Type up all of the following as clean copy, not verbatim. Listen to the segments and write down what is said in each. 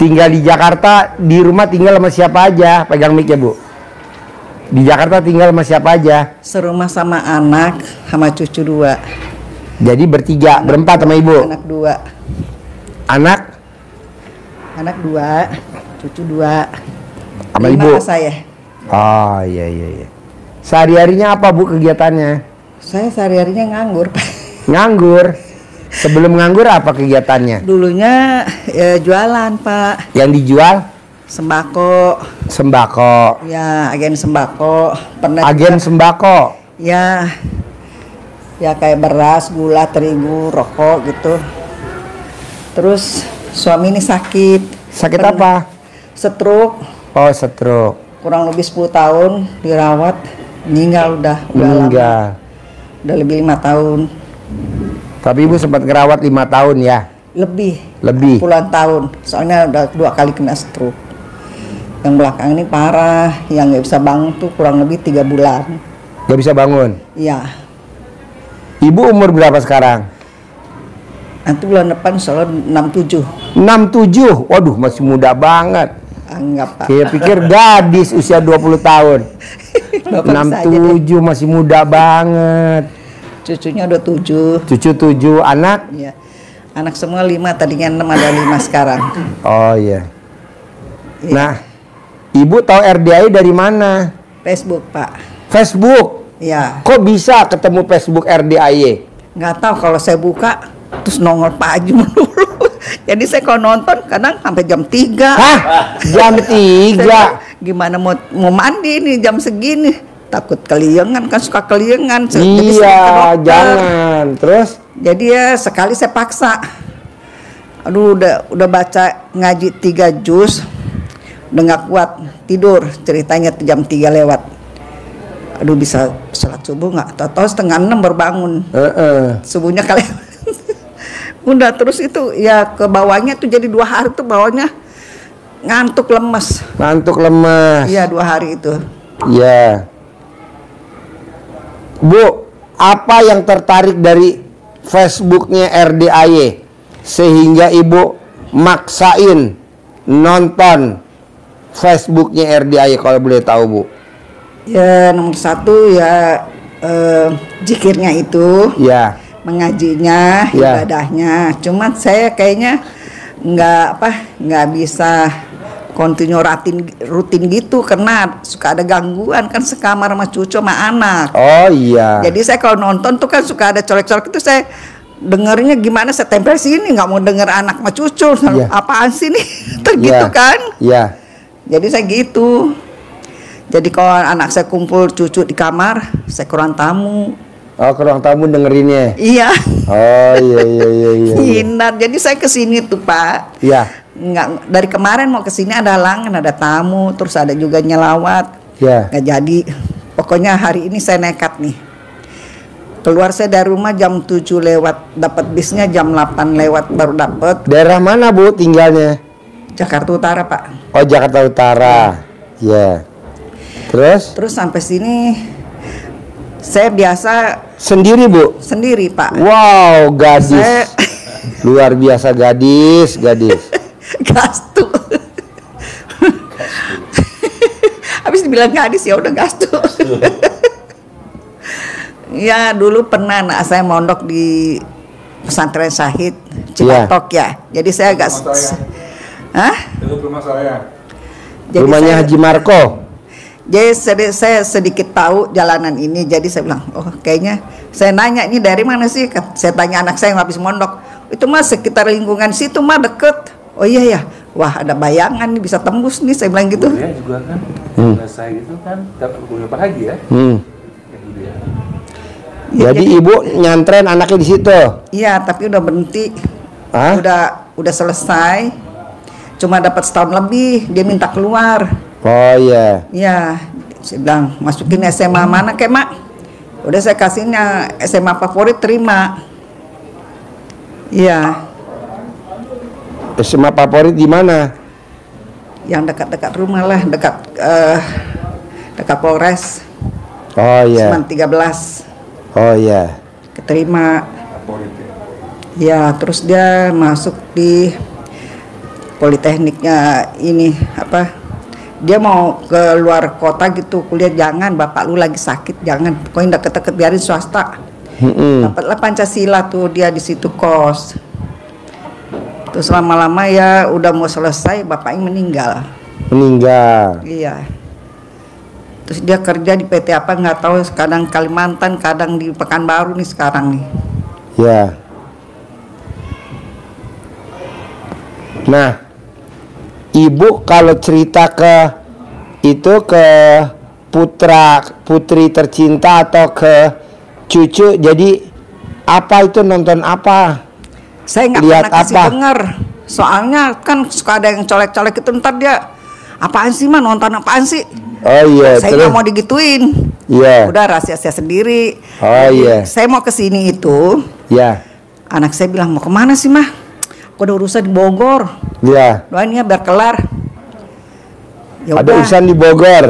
Tinggal di Jakarta, di rumah tinggal sama siapa aja? Pegang mic ya, Bu. Di Jakarta tinggal sama siapa aja? Serumah sama anak, sama cucu 2. Jadi bertiga, berempat sama Ibu? Anak 2. Anak? Anak 2, cucu 2. Sama Ibu? Saya. Oh iya. Sehari-harinya apa, Bu, kegiatannya? Saya sehari-harinya nganggur, Pak. Nganggur? Sebelum nganggur apa kegiatannya? Dulunya jualan, Pak. Yang dijual? Sembako. Sembako. Ya, agen sembako. Pernah Agen juga, sembako? ya kayak beras, gula, terigu, rokok gitu. Terus suami ini sakit. Sakit apa? Stroke. Oh, stroke. Kurang lebih 10 tahun dirawat. Meninggal udah Meninggal. lama. Udah lebih 5 tahun. Tapi Ibu sempat ngerawat 5 tahun ya? Lebih puluhan tahun, soalnya udah 2 kali kena stroke. Yang belakang ini parah, yang nggak bisa bangun tuh kurang lebih 3 bulan. Gak bisa bangun? Iya. Ibu umur berapa sekarang? Nanti bulan depan soalnya 67. 67? Waduh, masih muda banget. Anggap, Pak. Saya pikir gadis usia 20 tahun. 67 masih muda banget. Cucunya udah 7. Cucu 7, anak? Iya. Anak semua 5, tadinya 6, ada 5 sekarang. Oh iya. Iya. Nah, Ibu tahu RDI dari mana? Facebook, Pak. Facebook? Iya. Kok bisa ketemu Facebook RDI? Nggak tahu, kalau saya buka terus nongol Pak Haji dulu. Jadi saya kalau nonton kadang sampai jam 3. Hah? Jam 3? Gimana mau mandi nih jam segini? Takut keliengan, kan suka keliengan. Iya, jangan. Terus? Jadi ya sekali saya paksa. Aduh, udah baca ngaji 3 juz, udah nggak kuat, tidur. Ceritanya jam 3 lewat. Aduh, bisa sholat subuh nggak? Tahu 5:30 baru bangun. Subuhnya kali. Udah terus itu ya ke bawahnya tuh jadi 2 hari tuh bawahnya ngantuk lemes. Ngantuk lemes. Iya, 2 hari itu. Iya. Bu, apa yang tertarik dari Facebooknya RDAY sehingga Ibu maksain nonton Facebooknya RDAY kalau boleh tahu, Bu? Ya nomor 1 ya zikirnya itu. Ya. Mengajinya, Ya. ibadahnya. Cuman saya kayaknya nggak bisa kontinu rutin gitu karena suka ada gangguan, kan sekamar sama cucu sama anak. Oh iya. Jadi saya kalau nonton tuh kan suka ada colek-colek itu, saya dengernya gimana, saya tempel sini, nggak mau denger anak sama cucu. Iya. Apaan sih nih? Tergitu kan? Iya. Jadi saya gitu. Jadi kalau anak saya kumpul cucu di kamar, saya ke ruang tamu. Oh, ke ruang tamu dengerinnya. Iya. Oh iya. Hindar. Jadi saya kesini tuh, Pak. Iya. Nggak, dari kemarin mau kesini ada halangan, ada tamu, terus ada juga nyelawat. Iya. Nggak jadi. Pokoknya hari ini saya nekat nih. Keluar saya dari rumah jam 7 lewat, dapat bisnya jam 8 lewat baru dapat. Daerah mana, Bu, tinggalnya? Jakarta Utara, Pak. Oh, Jakarta Utara. Iya. Terus sampai sini saya biasa sendiri, Bu? sendiri, Pak. Wow, gadis. Luar biasa gadis. Gastu. Habis dibilang gadis ya udah gastu. Ya dulu pernah anak saya mondok di pesantren Syahid Cipatok ya. Jadi saya agak Hah? Itu rumah saya. Jadi rumahnya saya, Haji Marco. Jadi saya sedikit tahu jalanan ini. Jadi saya bilang, oh kayaknya saya nanya ini dari mana sih? Saya tanya anak saya yang habis mondok. Itu mah sekitar lingkungan situ mah deket. Oh iya ya, wah ada bayangan nih bisa tembus nih, saya bilang gitu. Ya juga kan, selesai gitu kan, dapat punya bahagia. Ya, Jadi Ibu nyantren anaknya di situ. Iya, tapi udah berhenti. Hah? Udah selesai. Cuma dapat setahun lebih, dia minta keluar. Oh iya. Iya, saya bilang masukin SMA mana kek, Mak? Udah saya kasihnya SMA favorit, terima. Iya. SMA favorit di mana? Yang dekat-dekat rumah lah, dekat Polres. Oh iya. Semen 13. Oh iya. Keterima. Favorit ya. Ya, terus dia masuk di Politekniknya ini apa? Dia mau ke luar kota gitu kuliah, jangan, bapak lu lagi sakit, jangan, pokoknya deket-deket biarin swasta. Dapatlah Pancasila tuh dia di situ kos. Terus lama-lama ya udah mau selesai bapaknya meninggal. Iya. Terus dia kerja di PT apa nggak tahu, kadang Kalimantan, kadang di Pekanbaru nih sekarang nih. Ya. Nah, ibu kalau cerita ke putri tercinta atau ke cucu, jadi apa itu, nonton apa? Saya nggak Lihat pernah kasih apa? denger, soalnya kan suka ada yang colek-colek itu, ntar dia apaan sih mah, nonton apaan sih? Oh iya, Saya terus? nggak mau digituin. Iya. Udah rahasia saya sendiri. Oh iya. Saya mau kesini itu, Ya, anak saya bilang mau kemana sih mah? Aku ada urusan di Bogor. ya. Doain ya biar kelar. Ya Ada udah. urusan di Bogor.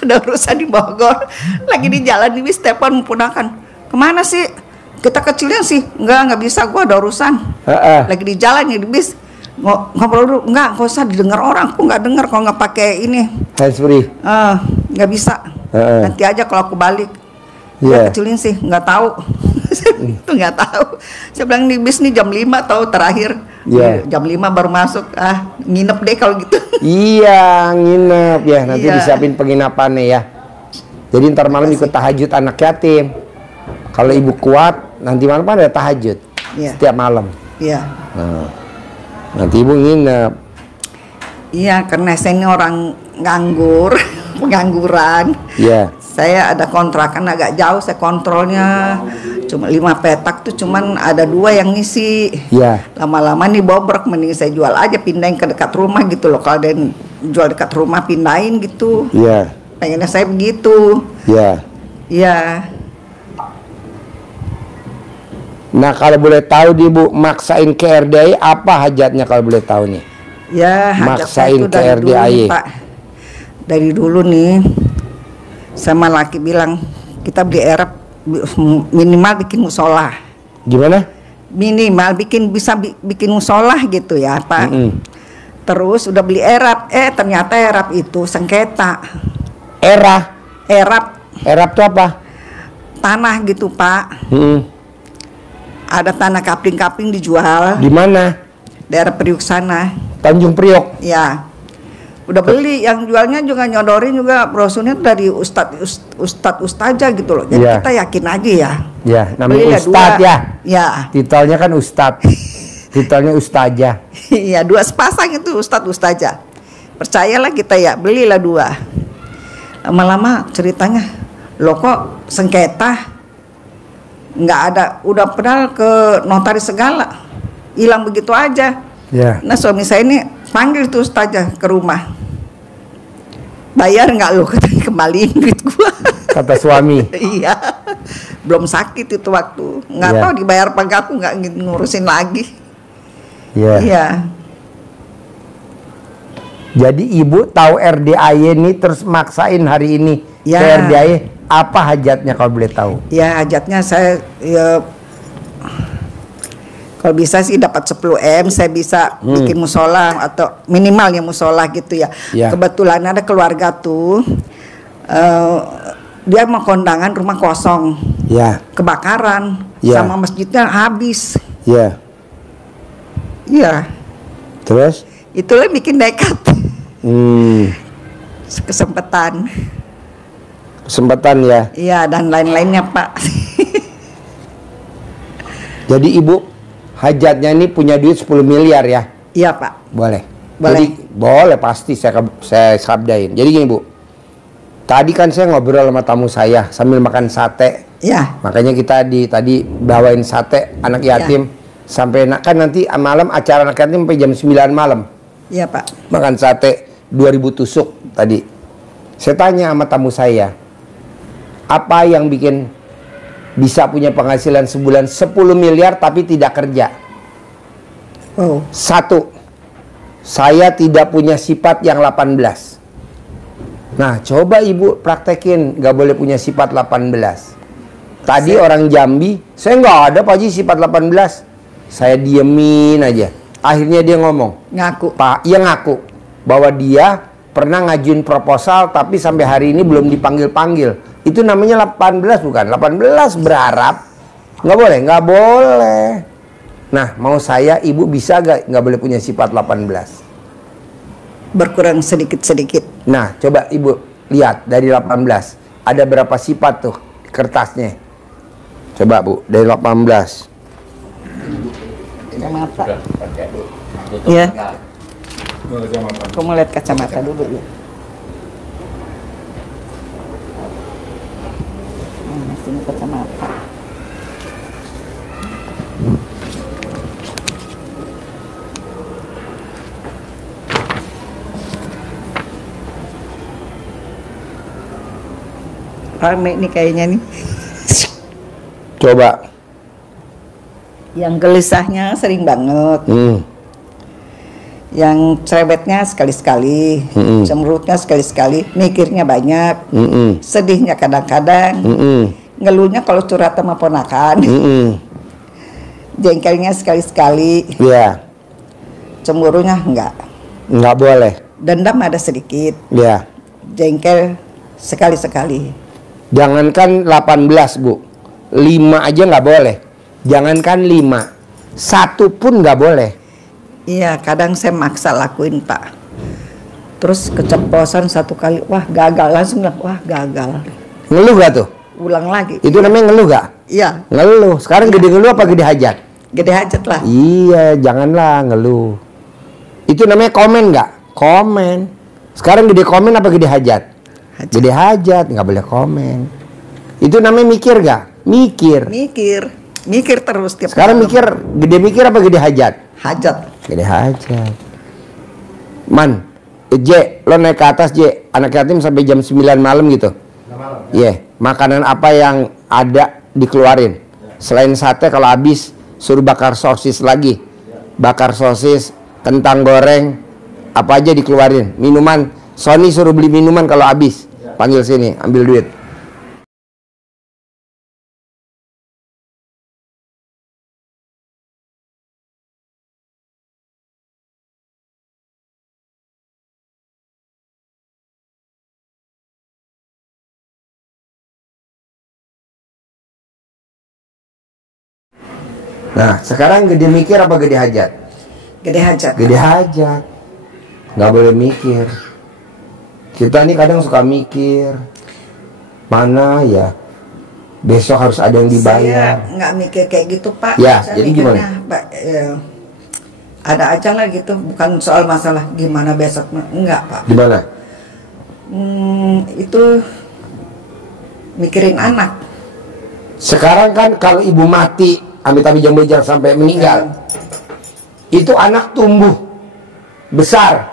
Ada urusan di Bogor. Lagi di jalan di bis telepon mempunakan. Kemana sih? Kita kecilnya sih. Enggak bisa, gua ada urusan. Heeh. Lagi di jalan ya di bis. Ngobrol dulu. Enggak usah didengar orang. Aku nggak dengar kalau nggak pakai ini. Handsfree. Nggak bisa. Nanti aja kalau aku balik. Iya. Dia kecilin sih, nggak tahu. Itu nggak tahu. Saya bilang di bis nih jam 5 tahu terakhir. Iya. Jam 5 baru masuk. Nginep deh kalau gitu. Iya, nginep ya. Nanti Iya. disiapin penginapannya ya. Jadi ntar malam ikut tahajud anak yatim. Kalau ibu kuat, nanti malam kan ada tahajud. Iya. Setiap malam. Iya. Nah, nanti ibu nginep. Iya, karena saya ini orang nganggur, pengangguran. Iya. Saya ada kontrakan agak jauh, saya kontrolnya cuma 5 petak tuh, cuman ada 2 yang ngisi. Iya. Lama-lama nih bobrok, mending saya jual aja, pindahin ke dekat rumah gitu loh. Kalau ada yang jual dekat rumah pindahin gitu. Iya. Pengennya saya begitu. Iya. Iya. Nah, kalau boleh tahu di Bu, maksain ke RDI apa hajatnya kalau boleh tahu nih? Ya, hajat saya Maksain itu ke dari dulu RDAY. nih, Pak. Dari dulu nih, sama laki bilang kita beli erap minimal bikin musola. Gimana? Minimal bikin musola gitu ya, Pak. Terus udah beli erap, ternyata erap itu sengketa. Erap Erap itu apa? tanah gitu, Pak. Ada tanah kapling-kapling dijual Di mana? daerah Priuk sana. Tanjung Priok. Ya, udah beli, yang jualnya juga nyodorin juga brosurnya dari ustadz gitu loh. Jadi Iya. kita yakin aja ya. Ya, namanya Belilah Ustadz 2. ya. Ya, Titelnya kan Ustadz. Titelnya Ustazah. iya 2 sepasang itu ustadz-ustazah. Percayalah kita ya, belilah 2. Lama-lama ceritanya, loh kok sengketa? Nggak ada, udah padahal ke notaris segala, hilang begitu aja. Ya. Nah suami saya ini panggil tuh ustazah ke rumah, bayar nggak lo, katanya, kembaliin duit gua. Kata suami. Iya, belum sakit itu waktu, nggak Iya. tahu dibayar apa nggak, aku nggak ngurusin lagi. Ya. Iya, Jadi ibu tahu RDAY ini terus maksain hari ini Ya. ke RDAY, apa hajatnya kalau boleh tahu? ya hajatnya saya ya, kalau bisa sih dapat 10 M, saya bisa bikin musola atau minimalnya musola gitu ya. Ya. Kebetulan ada keluarga tuh, dia mau kondangan rumah kosong, Ya. kebakaran, Ya. sama masjidnya habis. Ya. Iya, Terus? itulah yang bikin nekat. Kesempatan. Kesempatan ya. Iya, dan lain-lainnya, Pak. Jadi ibu hajatnya ini punya duit 10 miliar ya? Iya, Pak. Boleh. Boleh. Jadi boleh, pasti saya sabdain. Jadi gini Bu, tadi kan saya ngobrol sama tamu saya sambil makan sate. Iya. Makanya kita tadi bawain sate anak yatim sampai kan nanti malam acara anak yatim sampai jam 9 malam. Iya, Pak. Makan sate 2000 tusuk tadi. Saya tanya sama tamu saya, apa yang bikin bisa punya penghasilan sebulan 10 miliar tapi tidak kerja? Oh. 1. Saya tidak punya sifat yang 18. Nah, coba ibu praktekin, nggak boleh punya sifat 18. Tadi orang Jambi, saya nggak ada Pak Haji sifat 18. Saya diemin aja. Akhirnya dia ngomong, Ngaku. Pak, iya ngaku bahwa dia pernah ngajuin proposal tapi sampai hari ini belum dipanggil-panggil. Itu namanya 18 bukan? 18 berharap. Nggak boleh, nggak boleh. Nah, mau saya, ibu bisa nggak boleh punya sifat 18? Berkurang sedikit-sedikit. Nah, coba ibu lihat dari 18. Ada berapa sifat tuh di kertasnya? Coba bu, dari 18. Kacamata. Sudah pakai. Tutup Iya. mata. Aku mau lihat kacamata dulu ya. Sini kacamata. Rame nih kayaknya nih. Coba. Yang gelisahnya sering banget. Yang cerewetnya sekali-sekali, cemberutnya sekali-sekali, mikirnya banyak, sedihnya kadang-kadang, ngeluhnya kalau curhat sama ponakan, jengkelnya sekali-sekali, Ya, cemburunya nggak boleh. dendam ada sedikit, Ya, jengkel sekali-sekali. jangankan 18 bu, 5 aja nggak boleh. Jangankan 5, 1 pun nggak boleh. Iya, kadang saya maksa lakuin Pak. Terus keceplosan 1 kali, wah gagal, langsung bilang, wah gagal. Ngeluh gak tuh? Ulang lagi. Itu namanya ngeluh gak? Iya, Ngeluh. Sekarang gede ngeluh apa gede hajat? gede hajat lah. Iya, janganlah ngeluh. Itu namanya komen nggak? Komen. Sekarang gede komen apa gede hajat? Hajat. Gede hajat, nggak boleh komen. Itu namanya mikir nggak? Mikir. Mikir terus tiap Sekarang malam. gede mikir apa gede hajat? Hajat. Gede hajat. Man, J, lo naik ke atas J, anak yatim sampai jam 9 malam gitu. Iya, makanan apa yang ada dikeluarin? Selain sate kalau habis suruh bakar sosis lagi. Bakar sosis, kentang goreng, apa aja dikeluarin. Minuman, Sony suruh beli minuman kalau habis. Panggil sini, ambil duit. Nah, sekarang gede mikir apa gede hajat? Gede hajat. Gede hajat. Nggak boleh mikir. Kita nih kadang suka mikir, mana ya besok harus ada yang dibayar. Saya nggak mikir kayak gitu Pak. Ya, Saya jadi mikirnya, gimana? Pak, ada aja lah gitu, bukan soal masalah gimana besok, enggak Pak. Gimana? Itu mikirin anak. Sekarang kan kalau ibu mati, amit-amit jam sampai meninggal, itu anak tumbuh besar,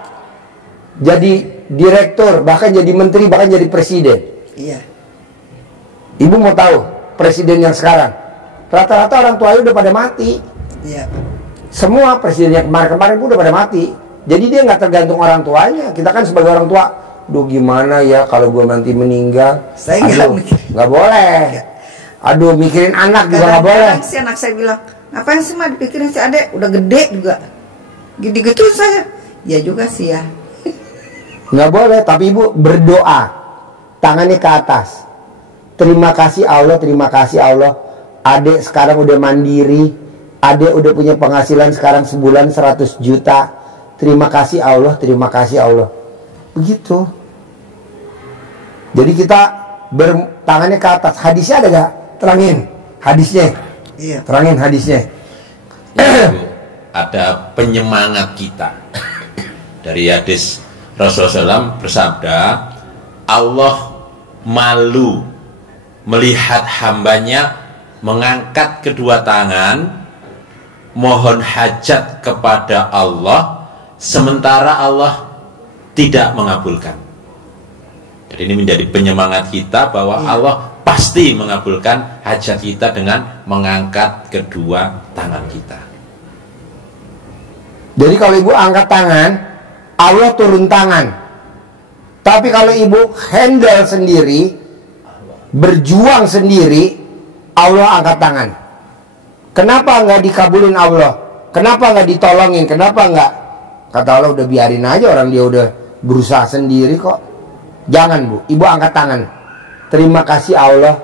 jadi direktur, bahkan jadi menteri, bahkan jadi presiden. Iya. Ibu mau tahu presiden yang sekarang, rata-rata orang tuanya udah pada mati. Iya. Semua presiden yang kemarin-kemarin pun udah pada mati. Jadi dia nggak tergantung orang tuanya. Kita kan sebagai orang tua, duh gimana ya kalau gue nanti meninggal. Saya nggak mikir. Nggak boleh. Aduh mikirin anak juga nggak boleh. Kadang-kadang si anak saya bilang, ngapain sih mah dipikirin si adek, udah gede juga. Gitu-gitu saya. Ya juga sih ya. Nggak boleh, tapi ibu berdoa, tangannya ke atas. Terima kasih Allah, terima kasih Allah. Adek sekarang udah mandiri, adek udah punya penghasilan sekarang sebulan 100 juta. Terima kasih Allah, terima kasih Allah. Begitu. Jadi kita tangannya ke atas. Hadisnya ada gak? Terangin hadisnya. Iya. Terangin hadisnya. Itu ada penyemangat kita. Dari hadis Rasulullah SAW bersabda, Allah malu melihat hambanya mengangkat kedua tangan mohon hajat kepada Allah sementara Allah tidak mengabulkan. Jadi ini menjadi penyemangat kita bahwa Allah pasti mengabulkan hajat kita dengan mengangkat kedua tangan kita. Jadi kalau ibu angkat tangan, Allah turun tangan. Tapi kalau ibu handle sendiri, berjuang sendiri, Allah angkat tangan. Kenapa nggak dikabulin Allah? Kenapa nggak ditolongin? Kenapa nggak? Kata Allah, udah biarin aja, orang dia udah berusaha sendiri kok. Jangan bu, ibu angkat tangan. Terima kasih Allah.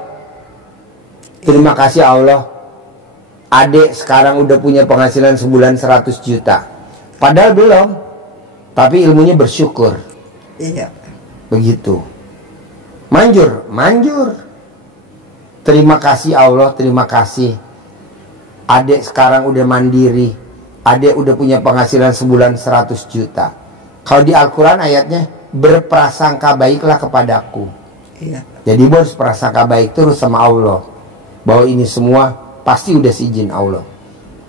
Terima kasih Allah. Adik sekarang udah punya penghasilan sebulan 100 juta. Padahal belum. Tapi ilmunya bersyukur. Iya. Begitu. Manjur, manjur. Terima kasih Allah, terima kasih. Adik sekarang udah mandiri. Adik udah punya penghasilan sebulan 100 juta. Kalau di Al-Quran ayatnya, berprasangka baiklah kepadaku. Iya. Jadi harus prasangka baik terus sama Allah. Bahwa ini semua pasti udah seizin Allah.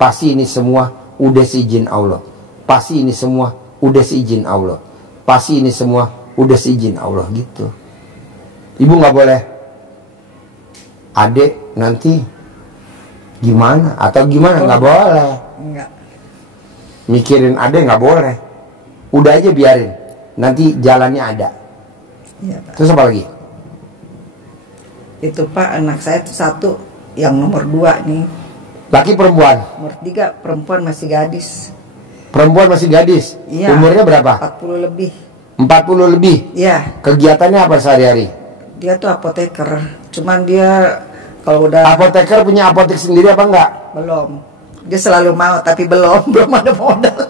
Pasti ini semua udah seizin Allah. Pasti ini semua udah seizin Allah. Pasti ini semua udah seizin Allah gitu. Ibu nggak boleh, adik nanti gimana atau gimana, nggak boleh. Enggak. Mikirin adik nggak boleh. Udah aja biarin. Nanti jalannya ada. Iya, Pak. Terus apa lagi? Itu Pak, anak saya itu satu, yang nomor 2 nih. Laki perempuan? Nomor 3 perempuan, masih gadis. Perempuan masih gadis? Iya. Umurnya berapa? 40 lebih. 40 lebih? Iya. Kegiatannya apa sehari-hari? Dia tuh apoteker. Cuman dia kalau udah Apoteker punya apotek sendiri apa enggak? belum. Dia selalu mau tapi belum ada modal.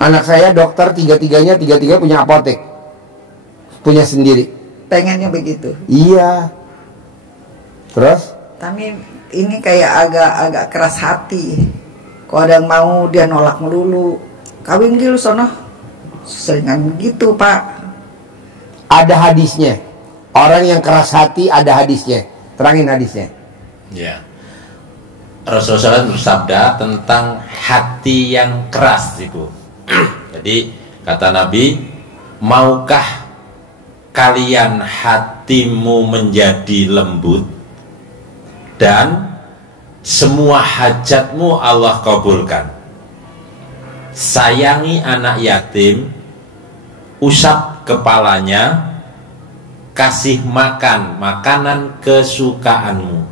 Anak saya dokter, tiga-tiga punya apotek. Punya sendiri. Pengennya begitu. Iya. Terus? Tapi ini kayak agak keras hati. Kalau ada yang mau dia nolak melulu. Kawin dulu sono. Seringan gitu Pak. Ada hadisnya. Orang yang keras hati ada hadisnya. Terangin hadisnya. Ya. Rasulullah SAW bersabda tentang hati yang keras, Ibu. Jadi kata Nabi, maukah kalian hatimu menjadi lembut dan semua hajatmu Allah kabulkan? Sayangi anak yatim, usap kepalanya, kasih makan makanan kesukaanmu.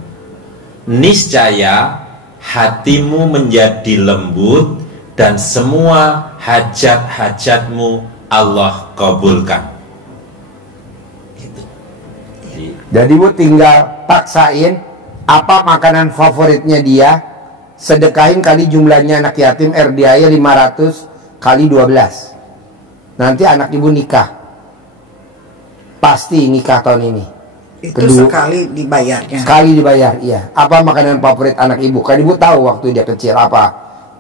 Niscaya hatimu menjadi lembut dan semua hajat-hajatmu Allah kabulkan. Jadi bu tinggal paksain apa makanan favoritnya dia, sedekahin kali jumlahnya anak yatim, RDA 500 kali 12. Nanti anak ibu nikah. Pasti nikah tahun ini. Itu sekali dibayarnya. Sekali dibayar, iya. Apa makanan favorit anak ibu? Kan ibu tahu waktu dia kecil apa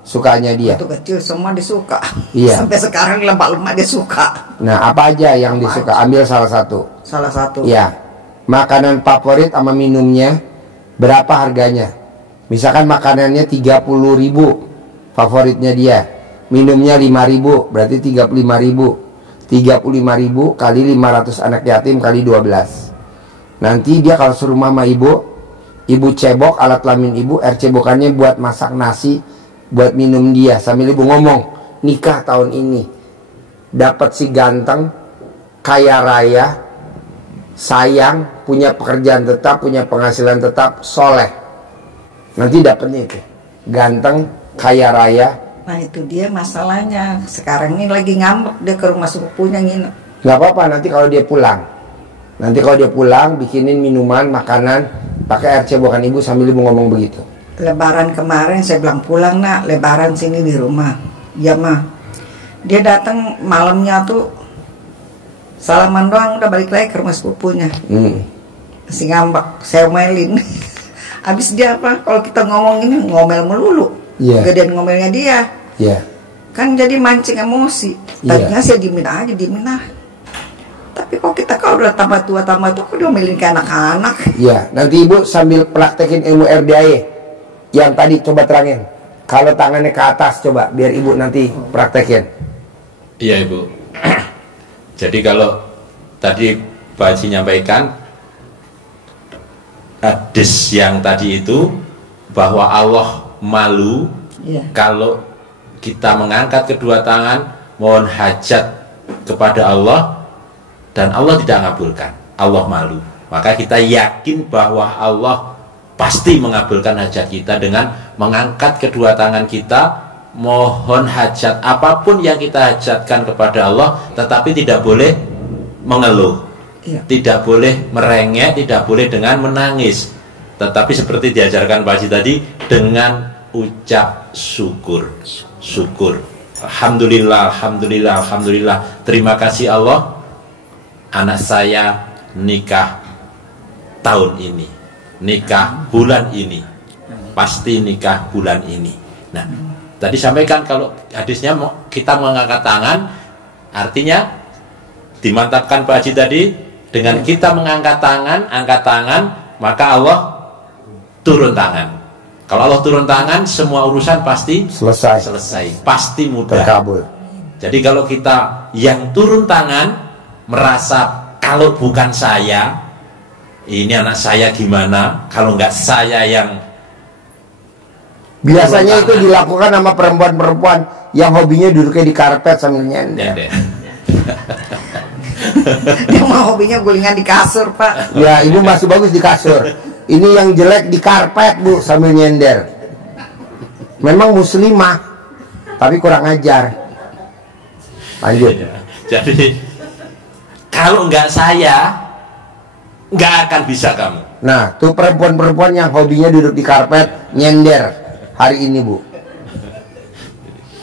sukanya dia. Waktu kecil semua disuka. Iya. Sampai sekarang lemak-lemak dia suka. Nah, apa aja yang disuka? Ambil salah satu. Salah satu. Iya. Makanan favorit sama minumnya berapa harganya? Misalkan makanannya 30.000, favoritnya dia. Minumnya 5.000, berarti 35.000. 35.000 kali 500 anak yatim kali 12. Nanti dia kalau suruh mama ibu cebok alat kelamin ibu, air cebokannya buat masak nasi, buat minum dia. Sambil ibu ngomong, nikah tahun ini dapat si ganteng, kaya raya, sayang, punya pekerjaan tetap, punya penghasilan tetap, soleh. Nanti dapatnya itu, ganteng, kaya raya. Nah itu dia masalahnya. Sekarang ini lagi ngambek, dia ke rumah sepupunya nginep. Gak apa-apa, nanti kalau dia pulang, bikinin minuman, makanan, pakai air cebokan ibu sambil ibu ngomong begitu. Lebaran kemarin saya bilang pulang nak, lebaran sini di rumah. Ya mah. Dia datang malamnya tuh salaman doang, udah balik lagi ke rumah sepupunya. Masih ngambek, saya omelin. Habis dia apa? Kalau kita ngomongin ngomel melulu. Yeah. Gedean ngomelnya dia. Iya. Kan jadi mancing emosi. Tadinya saya diemin aja. Tapi kok kita kalau udah tambah tua kok diomelin kayak anak-anak. Iya, nanti ibu sambil praktekin ilmu RDAE yang tadi coba terangin. Kalau tangannya ke atas coba biar ibu nanti praktekin. Iya ibu. Jadi kalau tadi Pak Haji nyampaikan hadis yang tadi itu bahwa Allah malu Iya. kalau kita mengangkat kedua tangan mohon hajat kepada Allah dan Allah tidak mengabulkan, Allah malu, maka kita yakin bahwa Allah pasti mengabulkan hajat kita dengan mengangkat kedua tangan kita mohon hajat apapun yang kita hajatkan kepada Allah, tetapi tidak boleh mengeluh, tidak boleh merengek, tidak boleh dengan menangis, tetapi seperti diajarkan Pak Haji tadi dengan ucap syukur. Alhamdulillah, alhamdulillah, alhamdulillah. Terima kasih Allah, anak saya nikah tahun ini, nikah bulan ini, pasti nikah bulan ini. Nah, tadi sampaikan kalau hadisnya kita mengangkat tangan, artinya dimantapkan Pak Haji tadi dengan kita mengangkat tangan, angkat tangan, maka Allah turun tangan. Kalau Allah turun tangan, semua urusan pasti selesai, pasti mudah, terkabul. Jadi kalau kita yang turun tangan merasa kalau bukan saya, ini anak saya gimana? Kalau nggak saya yang biasanya itu dilakukan sama perempuan-perempuan yang hobinya duduknya di karpet sambil nyender. Yang mau hobinya gulingan di kasur, Pak. Ya, ibu masih bagus di kasur. Ini yang jelek di karpet, Bu, sambil nyender. Memang muslimah, tapi kurang ajar. Lanjut. Jadi kalau nggak saya, nggak akan bisa kamu. Nah, tuh perempuan-perempuan yang hobinya duduk di karpet nyender hari ini, Bu.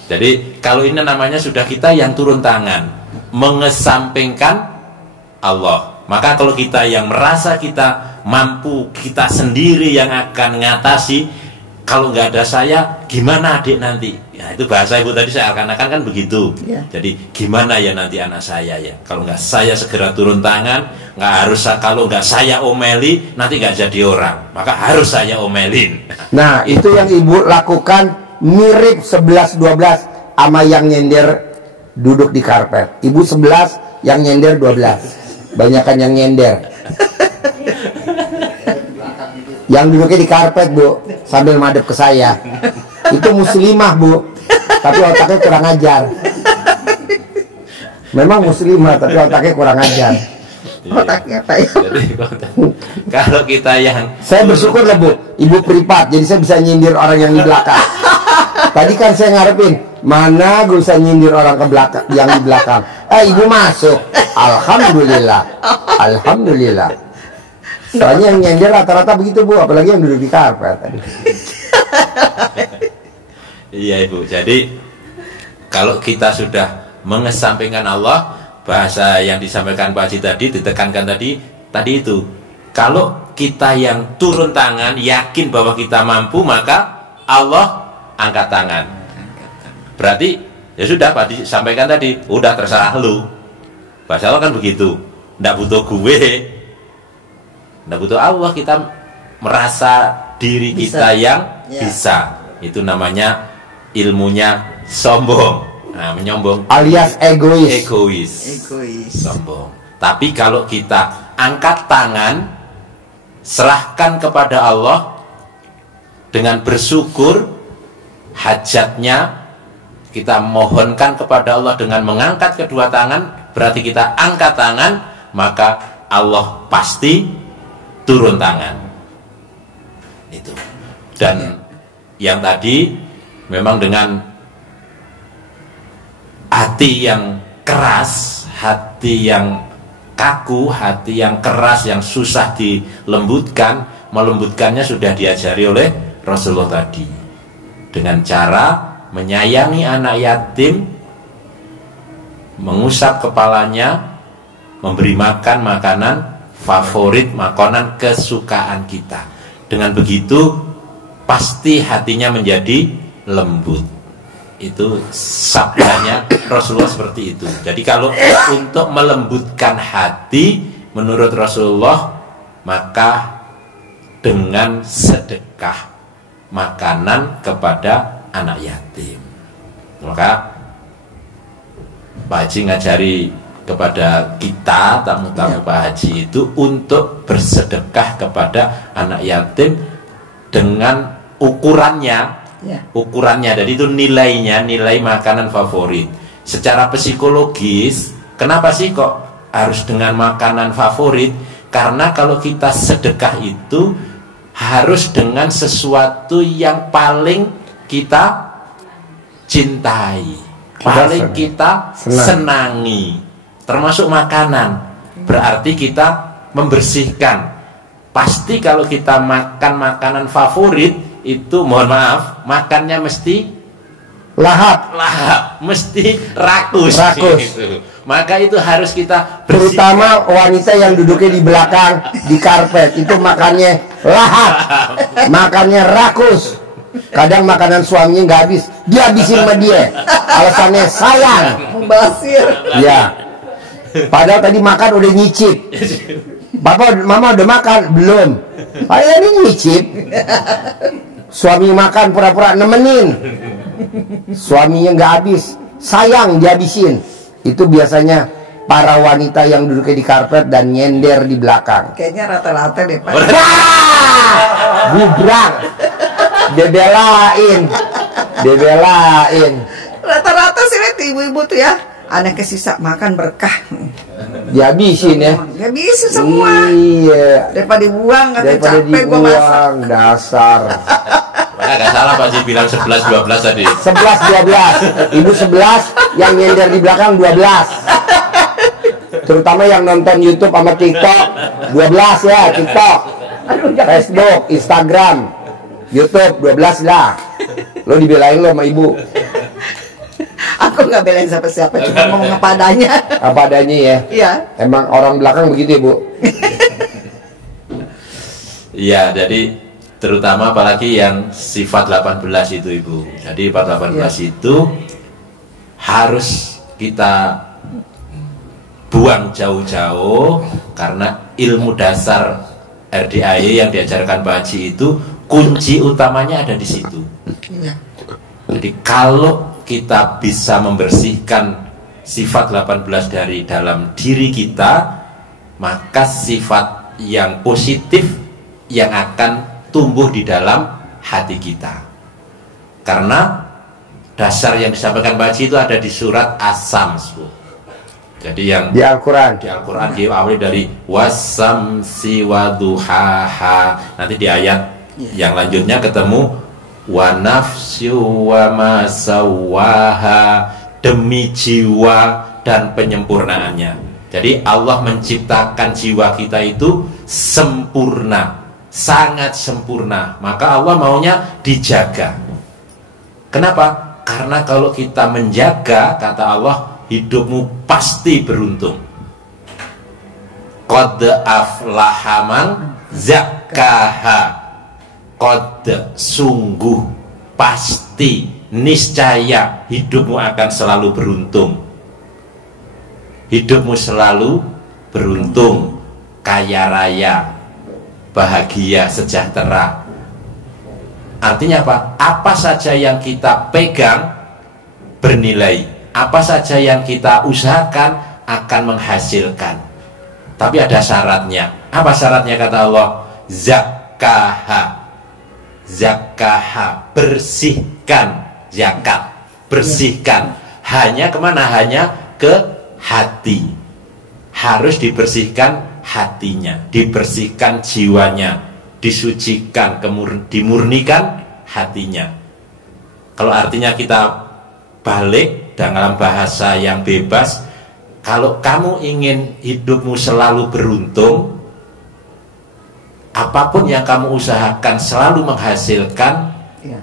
Jadi kalau ini namanya sudah kita yang turun tangan, mengesampingkan Allah. Maka kalau kita yang merasa kita mampu, kita sendiri yang akan mengatasi, kalau nggak ada saya, gimana adik nanti? Ya, itu bahasa ibu tadi saya akan-akan kan begitu. Ya. Jadi gimana ya nanti anak saya ya? Kalau nggak saya segera turun tangan, nggak harus, kalau nggak saya omeli, nanti nggak jadi orang. Maka harus saya omelin. Nah, itu yang ibu lakukan mirip 11-12 sama yang nyender duduk di karpet. Ibu 11, yang nyender 12. Banyakan yang nyender. Yang duduknya di karpet, Bu, sambil madep ke saya. Itu muslimah, Bu, tapi otaknya kurang ajar. Memang muslimah, tapi otaknya kurang ajar. Otaknya Pak ya. Jadi kalau kita yang Saya bersyukur lah, Bu, ibu privat, jadi saya bisa nyindir orang yang di belakang. Tadi kan saya ngarepin mana gue bisa nyindir orang ke belakang, yang di belakang. Ibu masuk. Alhamdulillah. Alhamdulillah. Soalnya yang nyindir rata-rata begitu, Bu, apalagi yang duduk di karpet. Iya, Ibu. Jadi kalau kita sudah mengesampingkan Allah, bahasa yang disampaikan Pak Haji tadi, ditekankan tadi itu, kalau kita yang turun tangan, yakin bahwa kita mampu, maka Allah angkat tangan. Berarti ya sudah, Pak Haji sampaikan tadi, udah terserah lu. Bahasa Allah kan begitu, nggak butuh gue, nggak butuh Allah, kita merasa diri kita yang bisa. Itu namanya ilmunya sombong. Nah, menyombong Alias egois. Sombong. Tapi kalau kita angkat tangan, serahkan kepada Allah dengan bersyukur, hajatnya kita mohonkan kepada Allah dengan mengangkat kedua tangan, berarti kita angkat tangan, maka Allah pasti turun tangan. Itu. Dan yang tadi memang dengan hati yang keras, hati yang kaku, hati yang keras, yang susah dilembutkan, melembutkannya sudah diajari oleh Rasulullah tadi. Dengan cara menyayangi anak yatim, mengusap kepalanya, memberi makan makanan favorit, makanan kesukaan kita. Dengan begitu pasti hatinya menjadi lembut. Itu sabdanya Rasulullah seperti itu. Jadi kalau untuk melembutkan hati menurut Rasulullah, maka dengan sedekah makanan kepada anak yatim. Maka Pak Haji ngajari kepada kita tamu-tamu Pak Haji itu untuk bersedekah kepada anak yatim dengan ukurannya Ya. ukurannya. Jadi itu nilainya, nilai makanan favorit. Secara psikologis, kenapa sih kok harus dengan makanan favorit? Karena kalau kita sedekah itu harus dengan sesuatu yang paling kita cintai, paling kita senangi, termasuk makanan. Berarti kita membersihkan. Pasti kalau kita makan makanan favorit itu, mohon maaf, makannya mesti Lahap. mesti rakus. Gitu. Maka itu harus kita bersihkan. Terutama wanita yang duduknya di belakang di karpet itu makannya lahap, makannya rakus. Kadang makanan suaminya nggak habis, dia habisin sama dia. Alasannya sayang. Membasir. Ya. Padahal tadi makan udah nyicip. Bapak, mama udah makan belum? Saya ini nyicip. Suami makan pura-pura nemenin. Suaminya nggak habis, sayang dihabisin. Itu biasanya para wanita yang duduknya di karpet dan nyender di belakang. Kayaknya rata-rata deh Pak. Gubrak. Dibelain. Rata-rata sih lihat ibu-ibu tuh ya, anaknya sisa makan berkah. Dihabisin ya. Gak bisa semua. Iya. Daripada dibuang, katanya Daripada capek gua masak. dibuang, dasar. Agak salah Pak Haji bilang 11-12 tadi. 11-12. Ibu 11, yang nyender di belakang 12. Terutama yang nonton YouTube sama TikTok 12 ya, TikTok, Facebook, Instagram, YouTube 12 lah. Lo dibelain lo sama ibu. Aku nggak belain siapa-siapa, cuma ngomong apa adanya. Apa adanya ya. Iya. Emang orang belakang begitu ya, Bu? Iya, jadi terutama apalagi yang sifat 18 itu Ibu. Jadi 18 itu harus kita buang jauh-jauh, karena ilmu dasar RDAY yang diajarkan Pak Haji itu kunci utamanya ada di situ. Iya. Jadi kalau kita bisa membersihkan sifat 18 dari dalam diri kita, maka sifat yang positif yang akan tumbuh di dalam hati kita. Karena dasar yang disampaikan Pak Haji itu ada di surat As-Sams, Bu. Jadi yang Di Al-Quran. di Al-Quran diawali dari wasamsi waduhaha. Nanti di ayat yang lanjutnya ketemu wa nafsyu wa masawaha, demi jiwa dan penyempurnaannya. Jadi Allah menciptakan jiwa kita itu sempurna, sangat sempurna. Maka Allah maunya dijaga. Kenapa? Karena kalau kita menjaga, kata Allah, hidupmu pasti beruntung. Qad aflaha man zakkaha. Qad, sungguh, pasti, niscaya hidupmu akan selalu beruntung. Hidupmu selalu beruntung, kaya raya, bahagia, sejahtera. Artinya apa? Apa saja yang kita pegang bernilai, apa saja yang kita usahakan akan menghasilkan. Tapi ada syaratnya. Apa syaratnya kata Allah? Zakkaha. Zakkaha, bersihkan zakat, bersihkan. Hanya kemana? Hanya ke hati. Harus dibersihkan hatinya, dibersihkan jiwanya, disucikan, dimurnikan hatinya. Kalau artinya kita balik dalam bahasa yang bebas, kalau kamu ingin hidupmu selalu beruntung, apapun yang kamu usahakan selalu menghasilkan,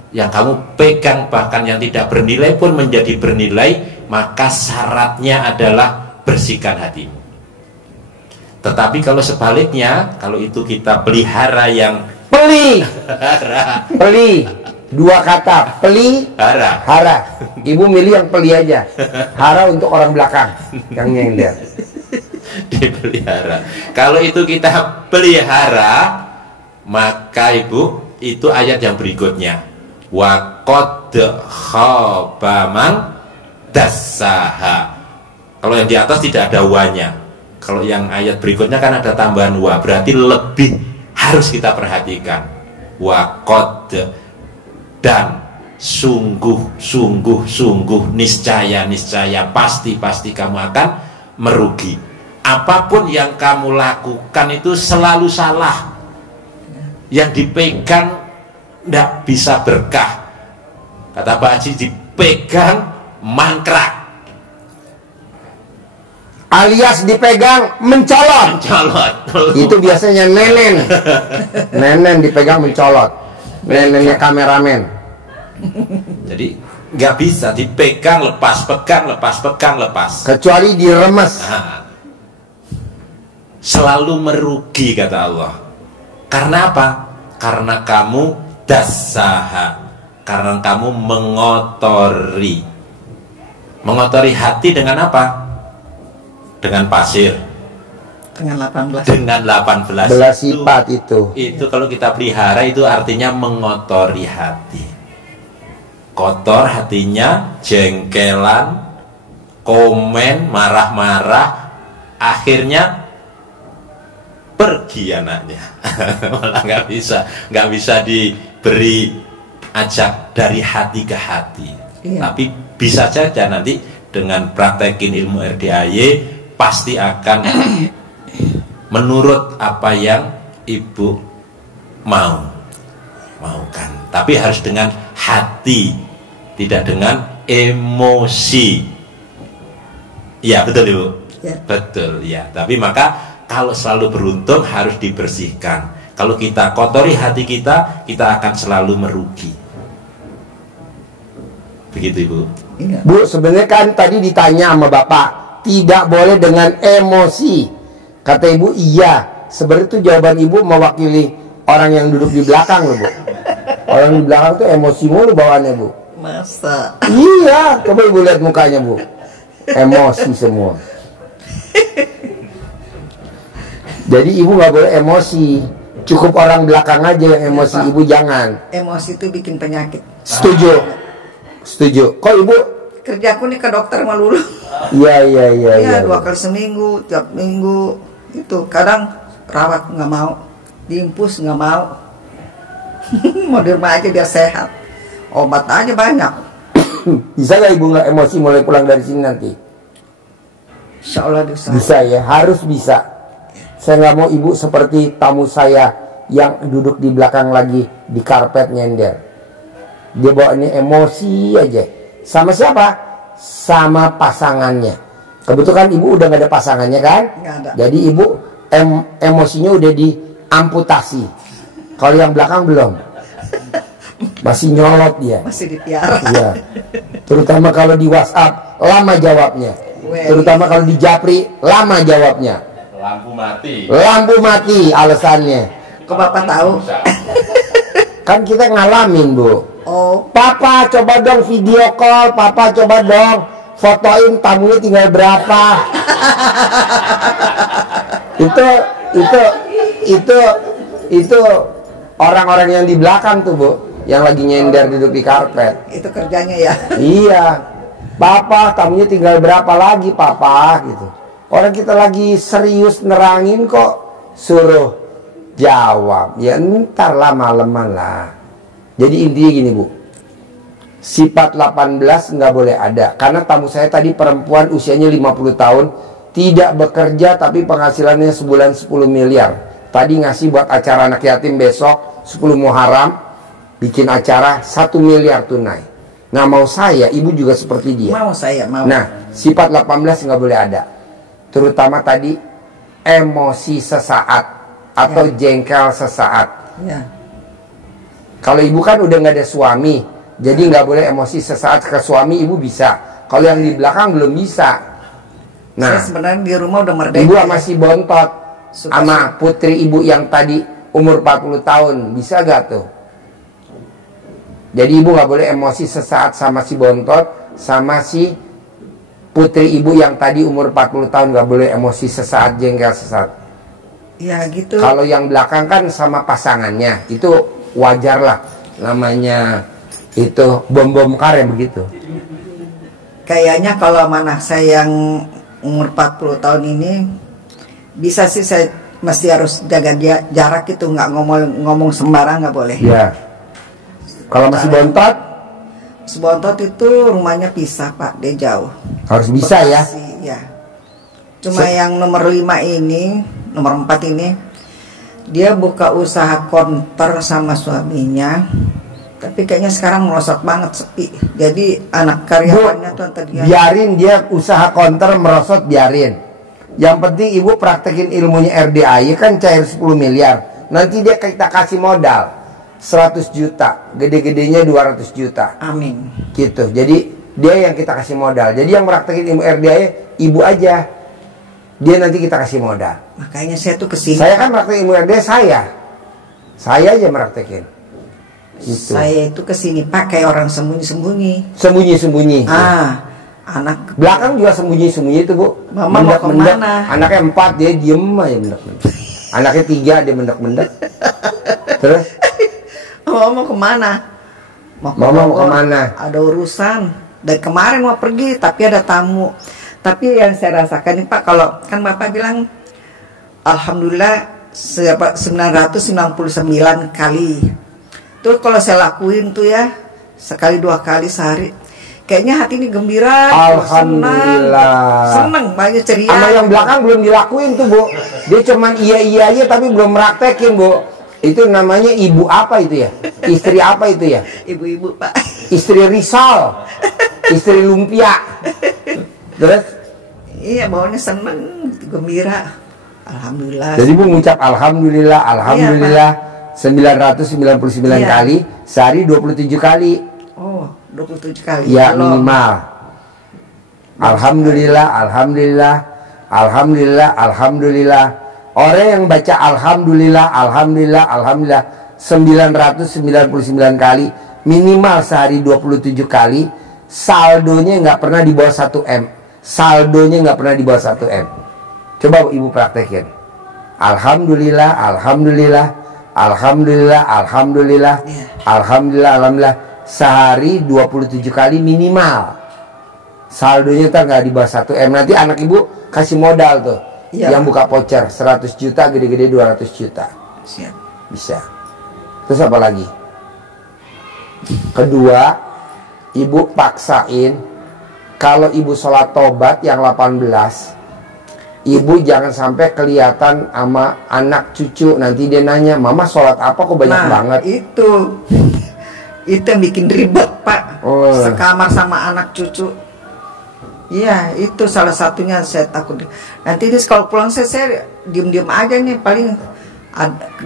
yang kamu pegang bahkan yang tidak bernilai pun menjadi bernilai, maka syaratnya adalah bersihkan hatimu. Tetapi kalau sebaliknya, kalau itu kita pelihara yang Peli, dua kata, hara. Ibu milih yang peli aja. Hara untuk orang belakang yang nyender. Dipelihara. Kalau itu kita pelihara, maka Ibu, itu ayat yang berikutnya. Wa qad khaba man dassaha. Kalau yang di atas tidak ada wanya. Kalau yang ayat berikutnya kan ada tambahan wa, berarti lebih harus kita perhatikan. Wa qad, dan sungguh niscaya pasti kamu akan merugi. Apapun yang kamu lakukan itu selalu salah. Yang dipegang tidak bisa berkah. Kata Pak Haji, dipegang mangkrak, alias dipegang mencolot. Itu biasanya nenen dipegang mencolot, nenennya kameramen. Jadi nggak bisa dipegang lepas, pegang lepas, kecuali diremes. Selalu merugi kata Allah. Karena apa? Karena kamu dasaha, karena kamu mengotori hati dengan apa? Dengan pasir, Dengan 18. dengan 18 belas sifat itu. Itu kalau kita pelihara itu artinya mengotori hati. Kotor hatinya, jengkelan, komen, marah-marah, akhirnya pergi anaknya. Malah nggak bisa diberi ajak dari hati ke hati. Iya. Tapi bisa saja nanti dengan praktekin ilmu RDAY pasti akan menurut apa yang ibu maukan. Tapi harus dengan hati, tidak dengan emosi. Ya betul ibu. Ya. Betul ya. Tapi maka kalau selalu beruntung harus dibersihkan. Kalau kita kotori hati kita akan selalu merugi. Begitu ibu. Iya. Bu, sebenarnya kan tadi ditanya sama bapak, tidak boleh dengan emosi. Kata ibu, iya. Sebenarnya itu jawaban ibu mewakili orang yang duduk di belakang loh, Bu. Orang di belakang tuh emosi mulu bawaannya, Bu. Masa? Iya, coba ibu lihat mukanya, Bu. Emosi semua. Jadi ibu nggak boleh emosi. Cukup orang belakang aja yang emosi, Ya, Pak. ibu jangan. Emosi itu bikin penyakit. Setuju. Setuju. Kok ibu? Kerjaku nih ke dokter melulu. Iya. Iya, 2 kali seminggu, tiap minggu. Itu kadang rawat nggak mau, diimpus nggak mau. Mau di rumah aja biar sehat. Obat aja banyak. Bisa nggak ibu nggak emosi mulai pulang dari sini nanti? Insya Allah bisa. Bisa ya, harus bisa. Saya nggak mau ibu seperti tamu saya yang duduk di belakang lagi di karpet nyender. Dia bawa ini emosi aja. Sama siapa? Sama pasangannya. Kebetulan ibu udah gak ada pasangannya kan? Nggak ada. Jadi ibu emosinya udah diamputasi. Kalau yang belakang belum. Masih nyolot dia. Masih dipiara. Iya. Terutama kalau di WhatsApp lama jawabnya. Terutama kalau di Japri lama jawabnya. Lampu mati alasannya. Kok Bapak tahu? Kan kita ngalamin, Bu. Oh, Papa coba dong video call, Papa coba dong fotoin tamunya tinggal berapa. itu orang-orang yang di belakang tuh, Bu, yang lagi nyender duduk di karpet. itu kerjanya ya. Iya. Papa, tamunya tinggal berapa lagi, Papa, gitu. Orang kita lagi serius nerangin kok suruh jawab. Ya ntar lah, maleman lah. Jadi intinya gini, Bu. Sifat 18 nggak boleh ada. Karena tamu saya tadi perempuan usianya 50 tahun. Tidak bekerja tapi penghasilannya sebulan 10 miliar. Tadi ngasih buat acara anak yatim besok 10 Muharram. Bikin acara 1 miliar tunai. Nah, mau saya, ibu juga seperti dia. Mau saya, mau. Nah, sifat 18 nggak boleh ada. Terutama tadi emosi sesaat atau jengkel sesaat. Ya. Kalau ibu kan udah nggak ada suami, jadi nggak boleh emosi sesaat ke suami, ibu bisa. Kalau yang di belakang belum bisa. Nah, Saya sebenarnya di rumah udah merdeka. ibu ya. masih bontot sama putri ibu yang tadi umur 40 tahun, bisa gak tuh? Jadi ibu nggak boleh emosi sesaat sama si bontot, sama si putri ibu yang tadi umur 40 tahun, nggak boleh emosi sesaat, jengkel sesaat. Ya gitu. Kalau yang belakang kan sama pasangannya, itu wajar lah, namanya itu bom-bom karet begitu. Kayaknya kalau anak saya yang umur 40 tahun ini bisa sih, saya mesti harus jaga jarak itu, nggak ngomong sembarang, nggak boleh. Ya. Kalau masih bontot, Sebontot itu rumahnya pisah Pak, dia jauh. Harus bisa ya. Bekasi, ya. Cuma yang nomor 5 ini, nomor 4 ini, dia buka usaha konter sama suaminya. Tapi kayaknya sekarang merosot banget, sepi. Jadi anak karyawannya tuh tadinya. Biarin dia usaha konter merosot, biarin. Yang penting ibu praktekin ilmunya RDAY, kan cair 10 miliar. Nanti dia kita kasih modal 100 juta, gede-gedenya 200 juta. Amin. Gitu. Jadi dia yang kita kasih modal. Jadi yang praktekin ilmu RDAY ibu aja. Dia nanti kita kasih modal. Makanya saya tuh kesini. Saya kan praktekin ilmu RDAY saya aja praktekin. Gitu. Saya itu kesini pakai orang sembunyi-sembunyi. Sembunyi-sembunyi. Anak belakang juga sembunyi-sembunyi itu Bu. Mama mau kemana? Anaknya 4 dia diem aja mendek-mendek. Anaknya 3 dia mendek-mendek. Terus? Mama mau kemana? Mama mau kemana? Ada urusan. Dari kemarin mau pergi, tapi ada tamu. Tapi yang saya rasakan nih Pak, kalau kan Bapak bilang, alhamdulillah 999 kali. Tuh kalau saya lakuin tuh ya, sekali 2 kali sehari, kayaknya hati ini gembira. Alhamdulillah. Seneng, banyak ceria. Sama yang belakang belum dilakuin tuh Bu. Dia cuman iya aja tapi belum praktekin Bu. Itu namanya ibu apa itu ya? Istri apa itu ya? Ibu-ibu Pak. Istri Rizal. Istri Lumpia. Terus? Iya, bawahnya seneng, gembira. Alhamdulillah. Jadi Bu mengucap Alhamdulillah, Alhamdulillah. Iya, 999 kali. Sehari 27 kali. Oh, 27 kali. Ya minimal. Alhamdulillah, Alhamdulillah, Alhamdulillah, Alhamdulillah. Orang yang baca Alhamdulillah, Alhamdulillah, Alhamdulillah 999 kali, minimal sehari 27 kali, saldonya nggak pernah di bawah 1 M. Saldonya nggak pernah di bawah 1 M. Coba ibu praktekin. Alhamdulillah, Alhamdulillah, Alhamdulillah, Alhamdulillah, Alhamdulillah, Alhamdulillah. Sehari 27 kali minimal. Saldonya tak nggak di bawah 1 M. Nanti anak ibu kasih modal tuh. Yang buka voucher 100 juta, gede-gede 200 juta. Siap. Bisa. Terus apa lagi? Kedua, ibu paksain kalau ibu sholat tobat yang 18, ibu jangan sampai kelihatan sama anak cucu. Nanti dia nanya, mama sholat apa kok banyak banget. Itu yang bikin ribet Pak. Sekamar sama anak cucu. Iya, itu salah satunya saya takut. Nanti ini kalau pulang saya diem-diem aja nih, paling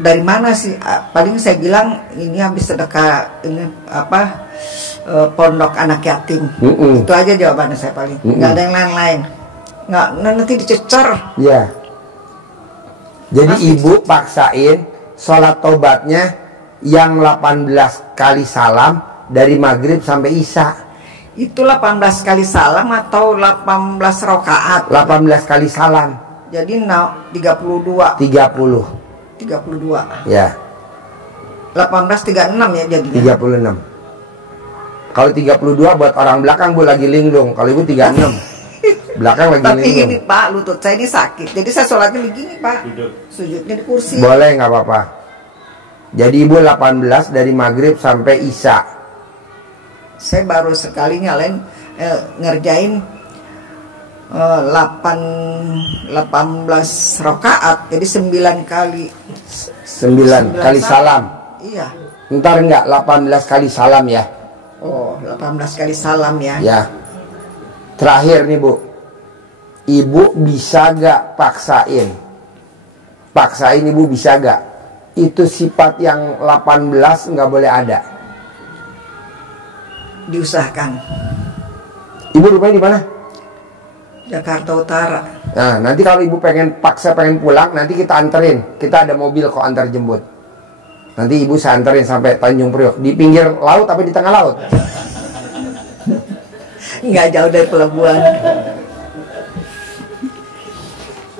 dari mana sih? Paling saya bilang ini habis sedekah ini apa pondok anak yatim. Itu aja jawabannya saya paling. Nggak ada yang lain-lain. Nggak, nanti dicecer. Ya. Jadi ibu paksain sholat tobatnya yang 18 kali salam dari maghrib sampai isya. Itu 18 kali salam atau 18 rakaat? 18 kali salam. Jadi 32. 32. Ya. 18 36 ya jadinya. 36. Kalau 32 buat orang belakang Bu lagi linglung. Kalau ibu 36. Belakang lagi linglung. Tapi ini Pak, lutut saya ini sakit. Jadi saya sholatnya begini Pak. Sujudnya di kursi. Boleh, nggak apa-apa. Jadi ibu 18 dari maghrib sampai isya. Saya baru sekali nyalain ngerjain 18 rakaat, jadi 9 kali. 9 kali salam. Iya. Ntar enggak 18 kali salam ya. Oh, 18 kali salam ya. Ya. Terakhir nih Bu. Ibu bisa gak paksain? Paksain ibu bisa gak? Itu sifat yang 18 nggak boleh ada. Diusahakan. Ibu rumahnya di mana? Jakarta Utara. Nah, nanti kalau ibu pengen pulang, nanti kita anterin. Kita ada mobil kok antar jemput. Nanti ibu saya anterin sampai Tanjung Priok. Di pinggir laut tapi di tengah laut. Nggak jauh dari pelabuhan.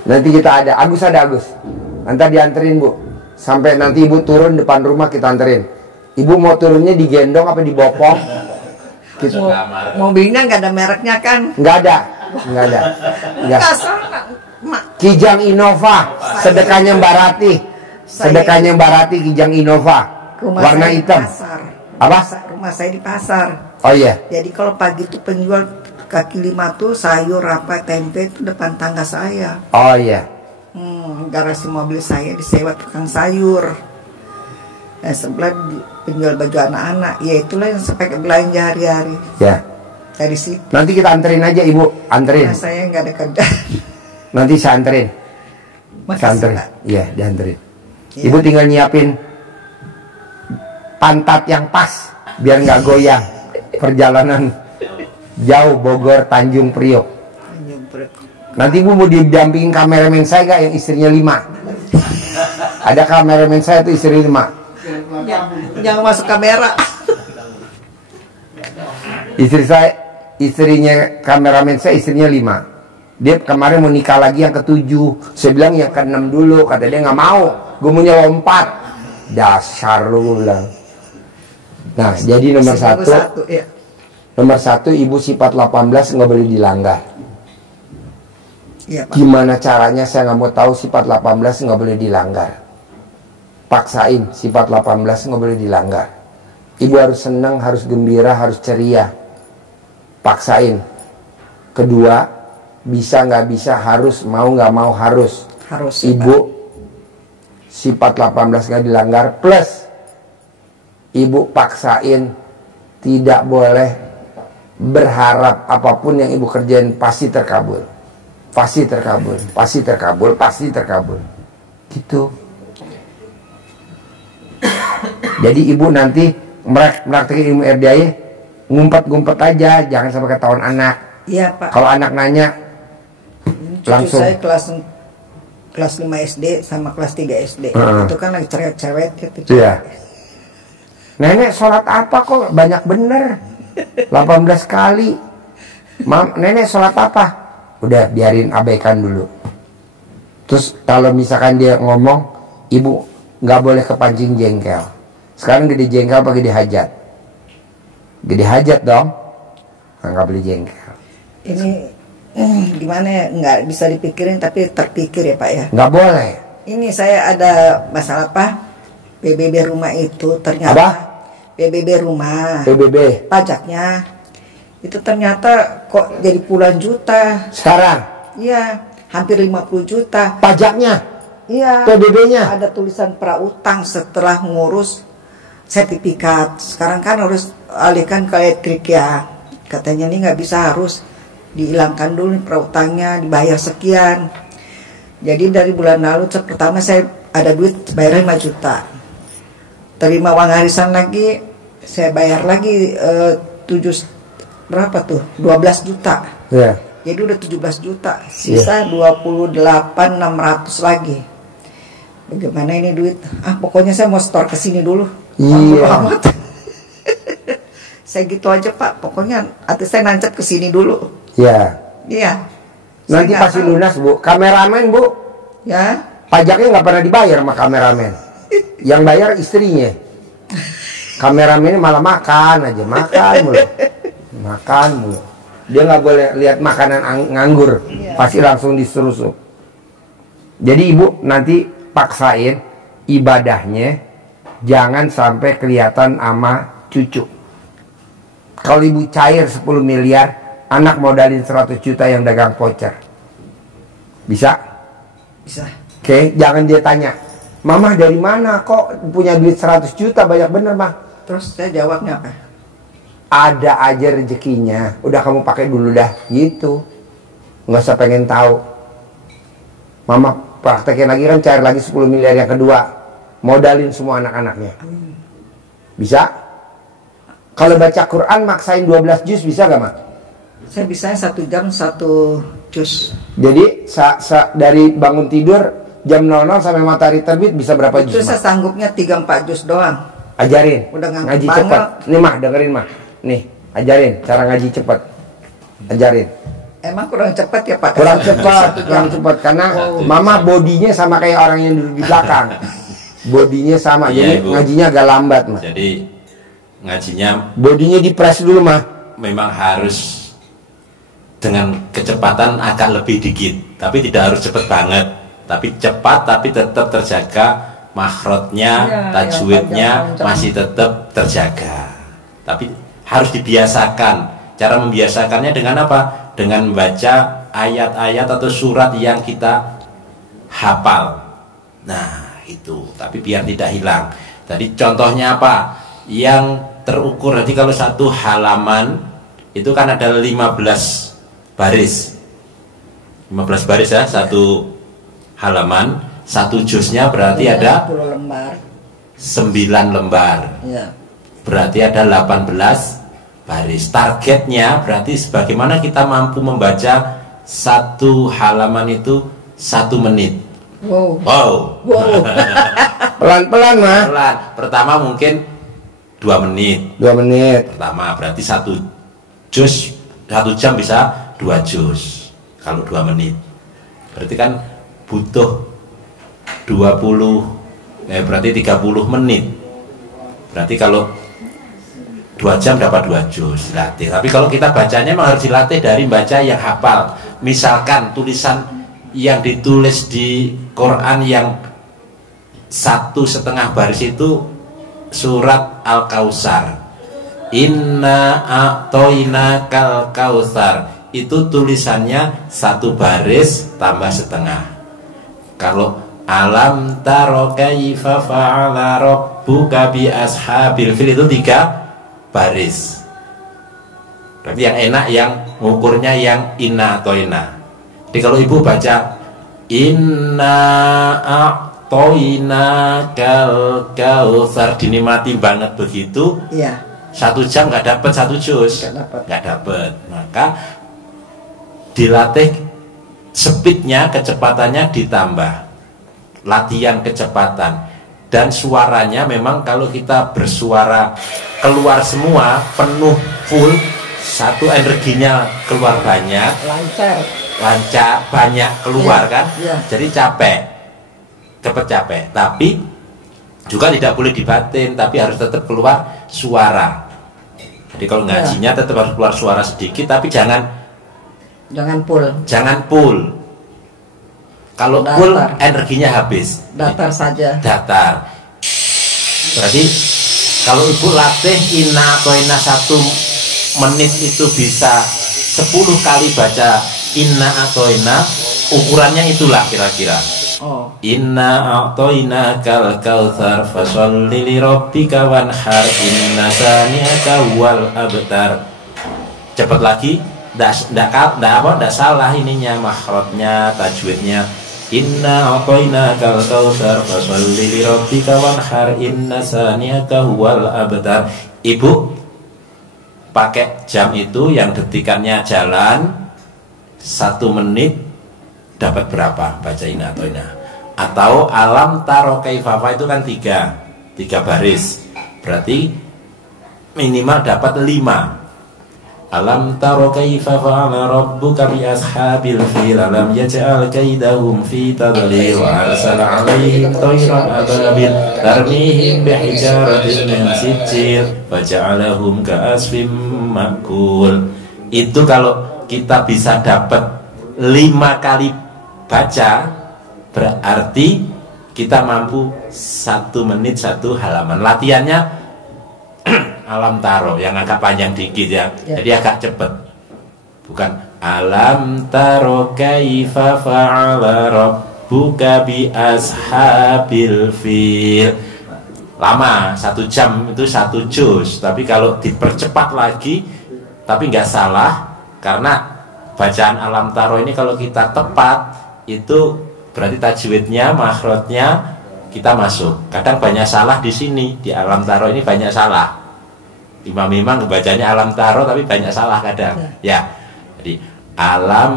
Nanti kita ada Agus. Nanti dianterin Bu. Sampai nanti ibu turun depan rumah kita anterin. Ibu mau turunnya digendong apa dibopong? Mobilnya nggak ada mereknya kan? Nggak ada. Kijang Innova, sedekahnya Mbak Rati. Sedekahnya Mbak Rati Kijang Innova. Warna hitam. Pasar. Apa? Rumah saya di pasar. Oh iya. Jadi kalau pagi itu penjual kaki lima tuh sayur apa tempe itu depan tangga saya. Oh iya. Garasi mobil saya disewa tukang sayur. Nah, sebelah penjual baju anak-anak. Ya itulah yang saya pakai belanja hari-hari. Ya. Dari situ. Nanti kita anterin aja Ibu, anterin. Nah, saya nggak ada kerjaan. Nanti saya anterin. Saya Makasih, anterin. Pak. Iya, dianterin. Iya. Ibu tinggal nyiapin pantat yang pas biar nggak goyang. Perjalanan jauh Bogor Tanjung Priok. Nanti Ibu mau didampingin kameramen saya gak yang istrinya 5? Ada kameramen saya tuh istri 5. Jangan masuk kamera. Istri saya, istrinya kameramen saya istrinya 5. Dia kemarin mau nikah lagi yang ke-7. Saya bilang yang ke-6 dulu. Kata dia nggak mau. Gue maunya lompat. Dasar lu bilang. Nah, jadi nomor satu. Ya. Nomor 1, Ibu sifat 18 nggak boleh dilanggar. Iya, Pak. Gimana caranya saya nggak mau tahu. Sifat 18 nggak boleh dilanggar. Paksain sifat 18 nggak boleh dilanggar. Ibu harus senang, harus gembira, harus ceria. Paksain. Kedua, bisa nggak bisa, harus, mau nggak mau, harus. Harus. Ya, Ibu sifat 18 nggak dilanggar. Plus Ibu paksain, tidak boleh berharap apapun yang Ibu kerjain pasti terkabul. Pasti terkabul, pasti terkabul, pasti terkabul. Gitu. Jadi Ibu nanti praktekin ilmu RDAY, ngumpet-ngumpet aja, jangan sampai ketahuan anak. Iya, Pak. Kalau anak nanya, Cucu langsung. saya kelas 5 SD sama kelas 3 SD. Itu kan lagi cerewet gitu. Iya. Nenek sholat apa kok banyak bener? 18 kali. Nenek sholat apa? Udah biarin, abaikan dulu. Terus kalau misalkan dia ngomong, Ibu nggak boleh kepancing jengkel. Sekarang gede jengkel apa gede hajat? Gede hajat dong. Nggak boleh jengkel. Ini gimana ya, nggak bisa dipikirin tapi terpikir ya, Pak ya. Nggak boleh. Ini saya ada masalah apa? PBB rumah itu ternyata. Apa? PBB rumah. PBB. Pajaknya itu ternyata kok jadi puluhan juta. Sekarang Iya, hampir 50 juta. pajaknya, Iya. PBB-nya. Ada tulisan prautang setelah ngurus sertifikat. Sekarang kan harus alihkan ke elektrik ya. Katanya ini nggak bisa, harus dihilangkan dulu nih prautangnya, dibayar sekian. Jadi dari bulan lalu pertama saya ada duit bayar 5 juta. Terima uang arisan lagi, saya bayar lagi 12 juta. Ya. Jadi udah 17 juta, sisa 28.600 lagi. Bagaimana ini duit? Pokoknya saya mau store ke sini dulu. Iya. Amat. Saya gitu aja, Pak. Pokoknya hati saya nancap ke sini dulu. Ya. Iya. Nanti Saya nggak pasti tahu. lunas, Bu. Kameramen, Bu. Ya. Pajaknya nggak pernah dibayar sama kameramen. Yang bayar istrinya. Kameramennya malah makan aja, makan mulu. Makan mulu. Dia nggak boleh lihat makanan nganggur. Pasti langsung diserusuk. Jadi Ibu nanti paksain ibadahnya jangan sampai kelihatan sama cucu. Kalau Ibu cair 10 miliar, anak modalin 100 juta yang dagang voucher. Bisa? Bisa. Oke, jangan dia tanya, Mama dari mana kok punya duit 100 juta banyak bener mah? Terus saya jawabnya apa? Ada aja rezekinya, udah kamu pakai dulu dah, gitu. Nggak usah pengen tahu. Mama praktekin lagi kan, cair lagi 10 miliar yang kedua, modalin semua anak-anaknya. Bisa? Kalau baca Quran maksain 12 juz bisa gak, Mak? Saya bisa 1 jam 1 juz. Jadi dari bangun tidur jam 00 sampai matahari terbit bisa berapa Itu juz, saya Mak? sanggupnya 3-4 juz doang. Ajarin. Udah ngantuk Ngaji banget. cepat. Nih Mah, dengerin Mah. Nih, ajarin cara ngaji cepat. Ajarin. Emang kurang cepat ya, Pak? Kurang cepat, kurang cepat karena Mama bodinya sama kayak orang yang duduk di belakang. Bodinya sama, Iya, jadi Ibu. ngajinya agak lambat, Mah. Jadi ngajinya Bodinya dipres dulu, Mah. memang harus dengan kecepatan akan lebih dikit, tapi tidak harus cepat banget, tapi cepat tapi tetap terjaga makhrajnya, Iya, tajwidnya yang panjang-panjang. masih tetap terjaga, tapi harus dibiasakan. Cara membiasakannya dengan apa? Dengan membaca ayat-ayat atau surat yang kita hafal. Nah itu, tapi biar tidak hilang. Tadi contohnya apa? Yang terukur, nanti kalau satu halaman itu kan ada 15 baris. 15 baris ya, satu halaman, satu juznya berarti ada 10 lembar. 9 lembar. Ya. Berarti ada 18 baris. Targetnya berarti sebagaimana kita mampu membaca satu halaman itu 1 menit. Wow. Wow. Pelan-pelan mah. Pelan. Pertama mungkin 2 menit. 2 menit. Pertama berarti 1 juz 1 jam bisa 2 juz. Kalau 2 menit. Berarti kan butuh berarti 30 menit. Berarti kalau 2 jam dapat 2 juz latih. Tapi kalau kita bacanya memang harus dilatih dari baca yang hafal. Misalkan tulisan yang ditulis di Quran yang 1,5 baris itu surat Al-Kautsar. Inna a'toinakal kautsar. Itu tulisannya 1 baris tambah setengah. Kalau alam taro kaifa fa'ala rabbuka bi ashabil fil itu 3 baris. Berarti yang enak yang ngukurnya yang inna atau inna. Jadi kalau ibu baca inna a'toina kal kautsar dinikmati banget begitu. Iya. 1 jam nggak dapat 1 juz. Nggak dapat. Maka dilatih speednya, kecepatannya ditambah. Latihan kecepatan. Dan suaranya memang kalau kita bersuara keluar semua penuh full, satu energinya keluar banyak, lancar banyak keluar kan, jadi capek, cepat capek. Tapi juga tidak boleh dibatin, tapi harus tetap keluar suara. Jadi kalau ngajinya tetap harus keluar suara sedikit, tapi jangan full. Kalau full energinya habis. Datar saja. Datar. Berarti kalau ibu latih inna atau inna 1 menit itu bisa 10 kali baca inna atau inna, ukurannya itulah kira-kira. Oh. Inna a'toina kal kautsar fasholli li rabbika wanhar inna saniyaka wal abtar. Cepat lagi, enggak salah ininya, makhrajnya, tajwidnya. Inna a'toina kal kautsar fasholli li rabbika wanhar inna saniyaka wal abtar. Ibu pakai jam itu yang detikannya jalan 1 menit dapat berapa baca inna atau inna. Atau alam taro kaifafa itu kan 3 baris, berarti minimal dapat 5. Alam taro kaifa fa'ala rabbuka bi ashabil fil alam yaj'al kaidahum fi tadlil wa arsala 'alaihim tayran ababil tarmihim bihijaratin min sijil faja'alahum ka'asfim ma'kul. Itu kalau kita bisa dapat 5 kali baca, berarti kita mampu 1 menit 1 halaman. Latihannya alam taro yang agak panjang dikit ya. Jadi agak cepet. Bukan alam taro kaifa fa'ala rabbuka bi ashabil fil. Lama, 1 jam itu 1 juz. Tapi kalau dipercepat lagi, tapi nggak salah, karena bacaan alam taro ini kalau kita tepat itu berarti tajwidnya, makhrajnya kita masuk. Kadang banyak salah di sini, di alam taro ini banyak salah. Imam-imam kebacanya alam taro tapi banyak salah kadang. Ya. Jadi alam,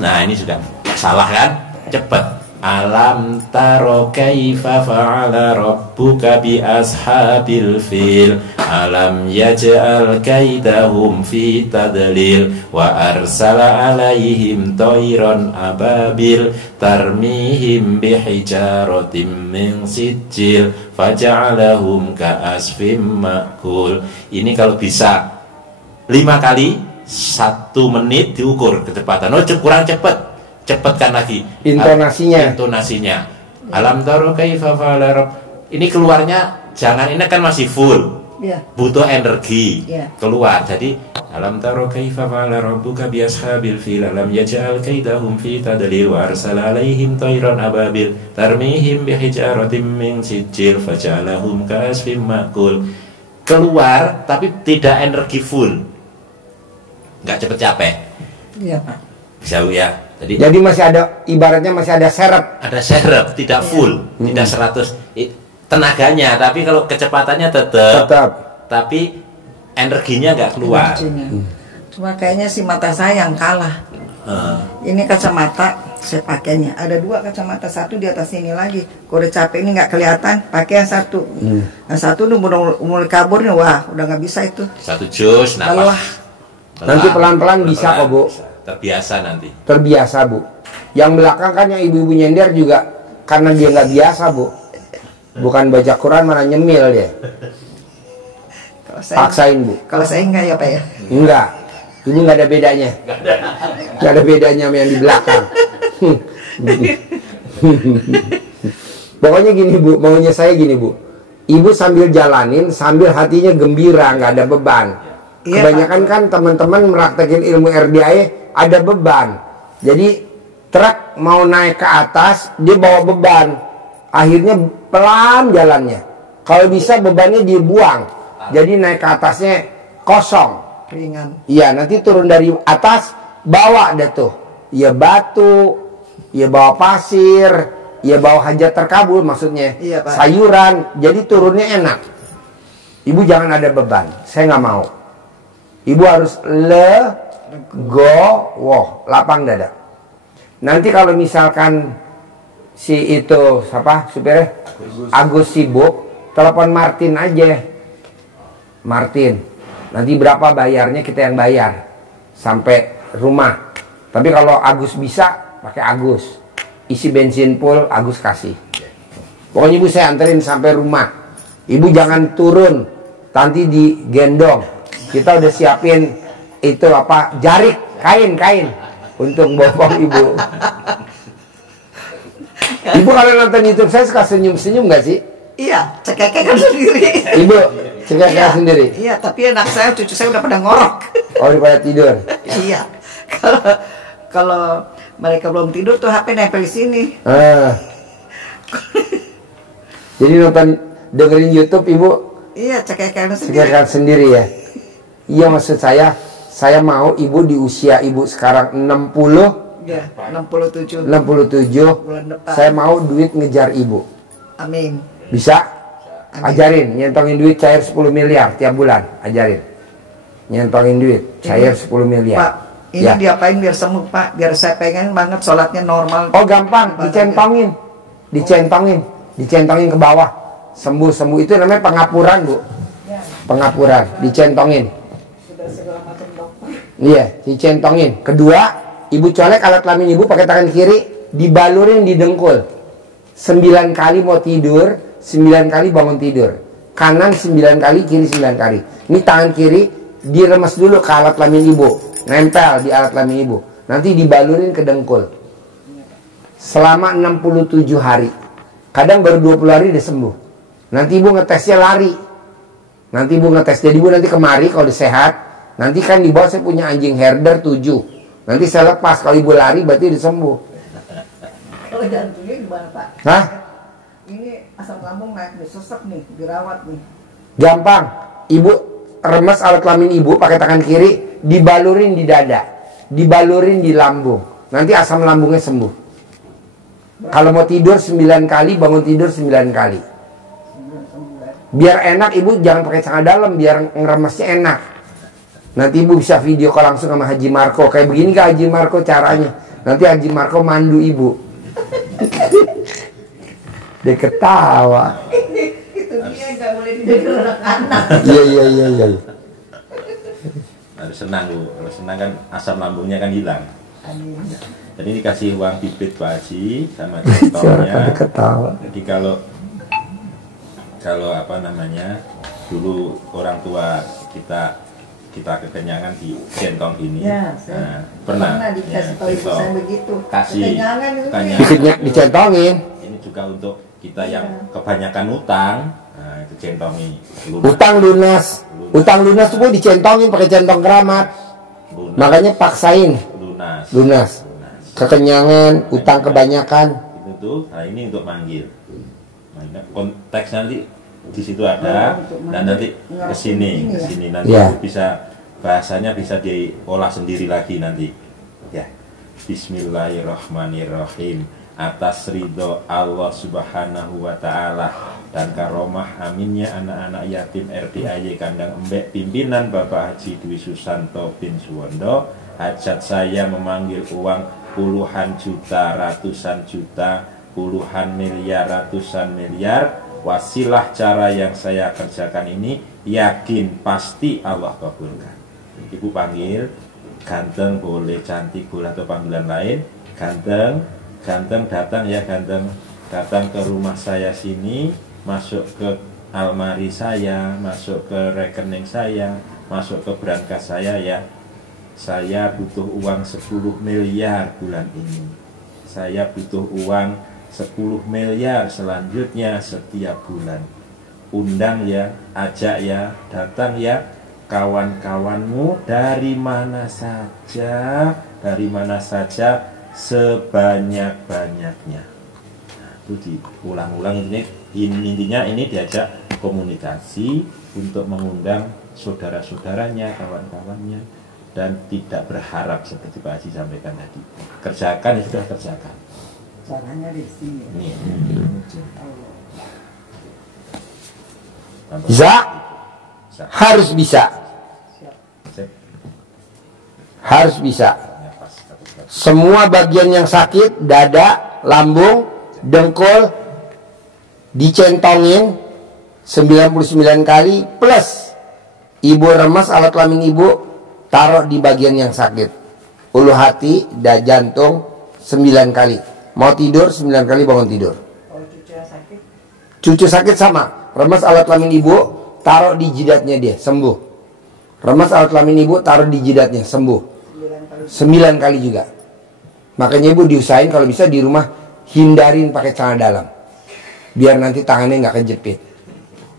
nah ini sudah salah kan? Cepet. Alam taro kaifa fa'ala rabbuka bi ashabil fil alam yaj'al kaidahum fi tadlil wa arsala 'alaihim tayran ababil tarmihim bihijaratin min sijil faja'alahum ka'asfim ma'kul. Ini kalau bisa 5 kali 1 menit diukur kecepatan. Oh kurang cepat, cepatkan lagi intonasinya. Alam taro kaifa fa'ala rabb. Ini keluarnya jangan, ini kan masih full. Iya. butuh energi Iya. keluar. Jadi alam taro kaifa fa'ala rabbuka bi ashabil fil alam yaj'al kaidahum fi tadlil wa arsala alaihim tayran ababil tarmihim bi hijaratin min sijil faj'alahum ka'asfin ma'kul. Keluar tapi tidak energi full, nggak cepet capek. Iya, Pak. Bisa Bu ya. Jadi masih ada, ibaratnya masih ada serep. Ada serep, tidak full, tidak 100 tenaganya, tapi kalau kecepatannya tetap. Tapi energinya nggak keluar. Energinya. Cuma kayaknya si mata saya yang kalah. Ini kacamata saya pakainya. Ada 2 kacamata, satu di atas ini lagi. Kalau udah capek ini nggak kelihatan, pakai yang satu. Yang satu udah mulai kabur nih, wah udah nggak bisa itu. Satu jus, Lelah. nafas. Nanti pelan-pelan bisa kok, Bu. Terbiasa nanti. Terbiasa, Bu. Yang belakang kan yang ibu-ibu nyender juga karena dia nggak biasa, Bu. Bukan baca Quran malah nyemil dia. Kalau saya, Paksain, Bu. kalau saya enggak ya, Pak ya. Enggak. Ibu nggak ada bedanya. Nggak ada bedanya sama yang di belakang. Pokoknya gini, Bu. Maunya saya gini, Bu. Ibu sambil jalanin, sambil hatinya gembira, nggak ada beban. Iya, Kebanyakan kan teman-teman meraktekin ilmu RDI ada beban. Jadi truk mau naik ke atas, dia bawa beban. Akhirnya pelan jalannya. Kalau bisa bebannya dibuang. Jadi naik ke atasnya kosong. Ringan. Iya, nanti turun dari atas, bawa deh tuh. Ya batu, ya bawa pasir, ya bawa hajat terkabul maksudnya. Iya, Pak. Sayuran, jadi turunnya enak. Ibu jangan ada beban, saya nggak mau. Ibu harus legowo, lapang dada. Nanti kalau misalkan si itu siapa supirnya Agus sibuk, telepon Martin aja. Martin, nanti berapa bayarnya kita yang bayar sampai rumah. Tapi kalau Agus bisa, pakai Agus. Isi bensin full, Agus kasih. Pokoknya ibu saya anterin sampai rumah. Ibu jangan turun, nanti digendong. Kita udah siapin itu apa, jarik, kain untuk bopong ibu. Ibu kalau nonton YouTube saya suka senyum-senyum nggak sih? Iya, cekek-cekekan sendiri. Ibu cekek-cekekan sendiri. Iya, tapi anak saya, cucu saya udah pada ngorok. Oh, udah pada tidur. Iya. Kalau mereka belum tidur tuh HP nempel di sini. Jadi nonton, dengerin YouTube ibu Iya, cekek-cekekan sendiri. cekek-cekekan sendiri ya. Iya, maksud saya mau ibu di usia ibu sekarang 60, Iya, 67. 67, Bulan depan. saya mau duit ngejar ibu. Amin. Bisa? Amin. Ajarin, nyentongin duit cair 10 miliar tiap bulan. Ajarin. Nyentongin duit cair 10 miliar. Pak, ini Ya. diapain biar sembuh, Pak? Biar saya pengen banget sholatnya normal. Oh, gampang, dicentongin ke bawah. Sembuh itu namanya pengapuran, Bu. Ya, Pengapuran, dicentongin. sudah segala macam dokter. Iya, dicentongin. Kedua, ibu colek alat kelamin ibu pakai tangan kiri, dibalurin di dengkul. 9 kali mau tidur, 9 kali bangun tidur. Kanan 9 kali, kiri 9 kali. Ini tangan kiri diremes dulu ke alat kelamin ibu, nempel di alat kelamin ibu. Nanti dibalurin ke dengkul. Selama 67 hari. Kadang baru 20 hari udah sembuh. Nanti ibu ngetesnya lari. Nanti ibu ngetes. Jadi ibu nanti kemari kalau udah sehat. Nanti kan di bawah saya punya anjing herder 7. Nanti saya lepas. Kalau ibu lari berarti udah sembuh. Kalau jantungnya gimana, Pak? Hah? Ini asam lambung naik nih, sesek nih, dirawat nih. Gampang. Ibu remes alat kelamin ibu pakai tangan kiri, dibalurin di dada, dibalurin di lambung. Nanti asam lambungnya sembuh. Kalau mau tidur 9 kali, bangun tidur 9 kali. Biar enak ibu jangan pakai celana dalam, biar ngeremesnya enak. Nanti ibu bisa video call langsung sama Haji Marco. Kayak begini kak Haji Marco caranya. Nanti Haji Marco mandu ibu. Dia ketawa. Itu dia nggak boleh didengar anak-anak. Iya. Harus senang Bu, kalau senang kan asam lambungnya kan hilang. Amin. Jadi dikasih uang bibit Pak Haji sama Silakan contohnya. ketawa. Jadi kalau apa namanya, dulu orang tua kita kekenyangan di centong gini. Ya, saya pernah dikasih ya, tahu ibu centong. saya begitu. Kasih Kekenyangan itu tanya. ya. Dicentongin. Ini juga untuk kita yang kebanyakan utang. Nah, itu dicentongi. Utang lunas. Utang lunas tuh dicentongin pakai centong keramat. Lunas. Makanya paksain. Lunas. Kekenyangan, utang kebanyakan. Itu tuh, nah ini untuk manggil. Nah, konteks nanti di situ ada, dan nanti kesini nanti Ya. bisa bahasanya bisa diolah sendiri lagi nanti. Ya. Bismillahirrahmanirrahim. Atas ridho Allah Subhanahu wa Ta'ala dan karomah aminnya anak-anak yatim RDAY Kandang Embek pimpinan Bapak Haji Dwi Susanto bin Suwondo, hajat saya memanggil uang puluhan juta, ratusan juta, puluhan miliar, ratusan miliar. Wasilah cara yang saya kerjakan ini yakin pasti Allah kabulkan. Ibu panggil, ganteng boleh, cantik boleh, atau panggilan lain. Ganteng datang ya, ganteng datang ke rumah saya sini, masuk ke almari saya, masuk ke rekening saya, masuk ke berangkas saya ya. Saya butuh uang 10 miliar bulan ini. Saya butuh uang 10 miliar selanjutnya setiap bulan. Undang ya, ajak ya, datang ya kawan-kawanmu dari mana saja, sebanyak-banyaknya. Nah, itu diulang-ulang, intinya ini diajak komunikasi untuk mengundang saudara-saudaranya, kawan-kawannya, dan tidak berharap seperti Pak Haji sampaikan tadi. Kerjakan ya sudah kerjakan. Caranya di sini. Nih. Bisa? Harus bisa. Harus bisa. Semua bagian yang sakit, dada, lambung, dengkul, dicentongin 99 kali, plus ibu remas alat kelamin ibu taruh di bagian yang sakit. Ulu hati dan jantung 9 kali. Mau tidur 9 kali bangun tidur. Kalau cucu sakit? Cucu sakit sama. Remas alat kelamin ibu taruh di jidatnya dia, sembuh. Remas alat kelamin ibu taruh di jidatnya, sembuh. 9 kali juga. Makanya ibu diusahain kalau bisa di rumah hindarin pakai celana dalam, biar nanti tangannya nggak kejepit.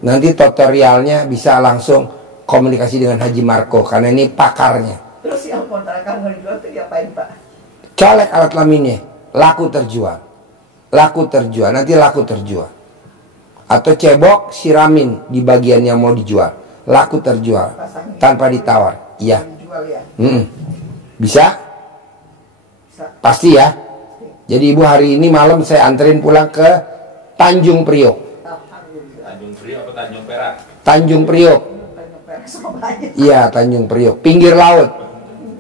Nanti tutorialnya bisa langsung komunikasi dengan Haji Marco karena ini pakarnya. Terus yang kontrakan mau dijual itu diapain Pak? Colek alat kelaminnya, laku terjual, nanti laku terjual. Atau cebok siramin di bagian yang mau dijual, laku terjual tanpa ditawar. Iya. Dijual ya? Bisa? Pasti ya. Jadi ibu hari ini malam saya anterin pulang ke Tanjung Priok. Tanjung Priok apa Tanjung Perak? Tanjung Priok. Iya, Tanjung Priok, pinggir laut.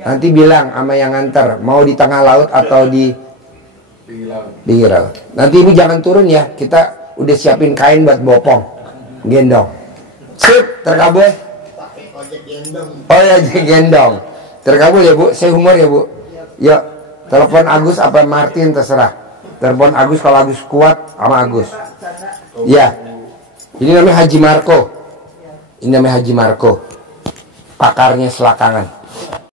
Nanti bilang sama yang nganter mau di tengah laut atau di pinggir laut. Nanti ibu jangan turun ya. Kita udah siapin kain buat bopong, gendong. Sip, terkabul. Oh ya, gendong. Terkabul ya bu. Saya humor ya bu. Yuk, telepon Agus apa Martin terserah. Telepon Agus kalau Agus kuat sama Agus. Ya. Ini namanya Haji Marco. Pakarnya selakangan.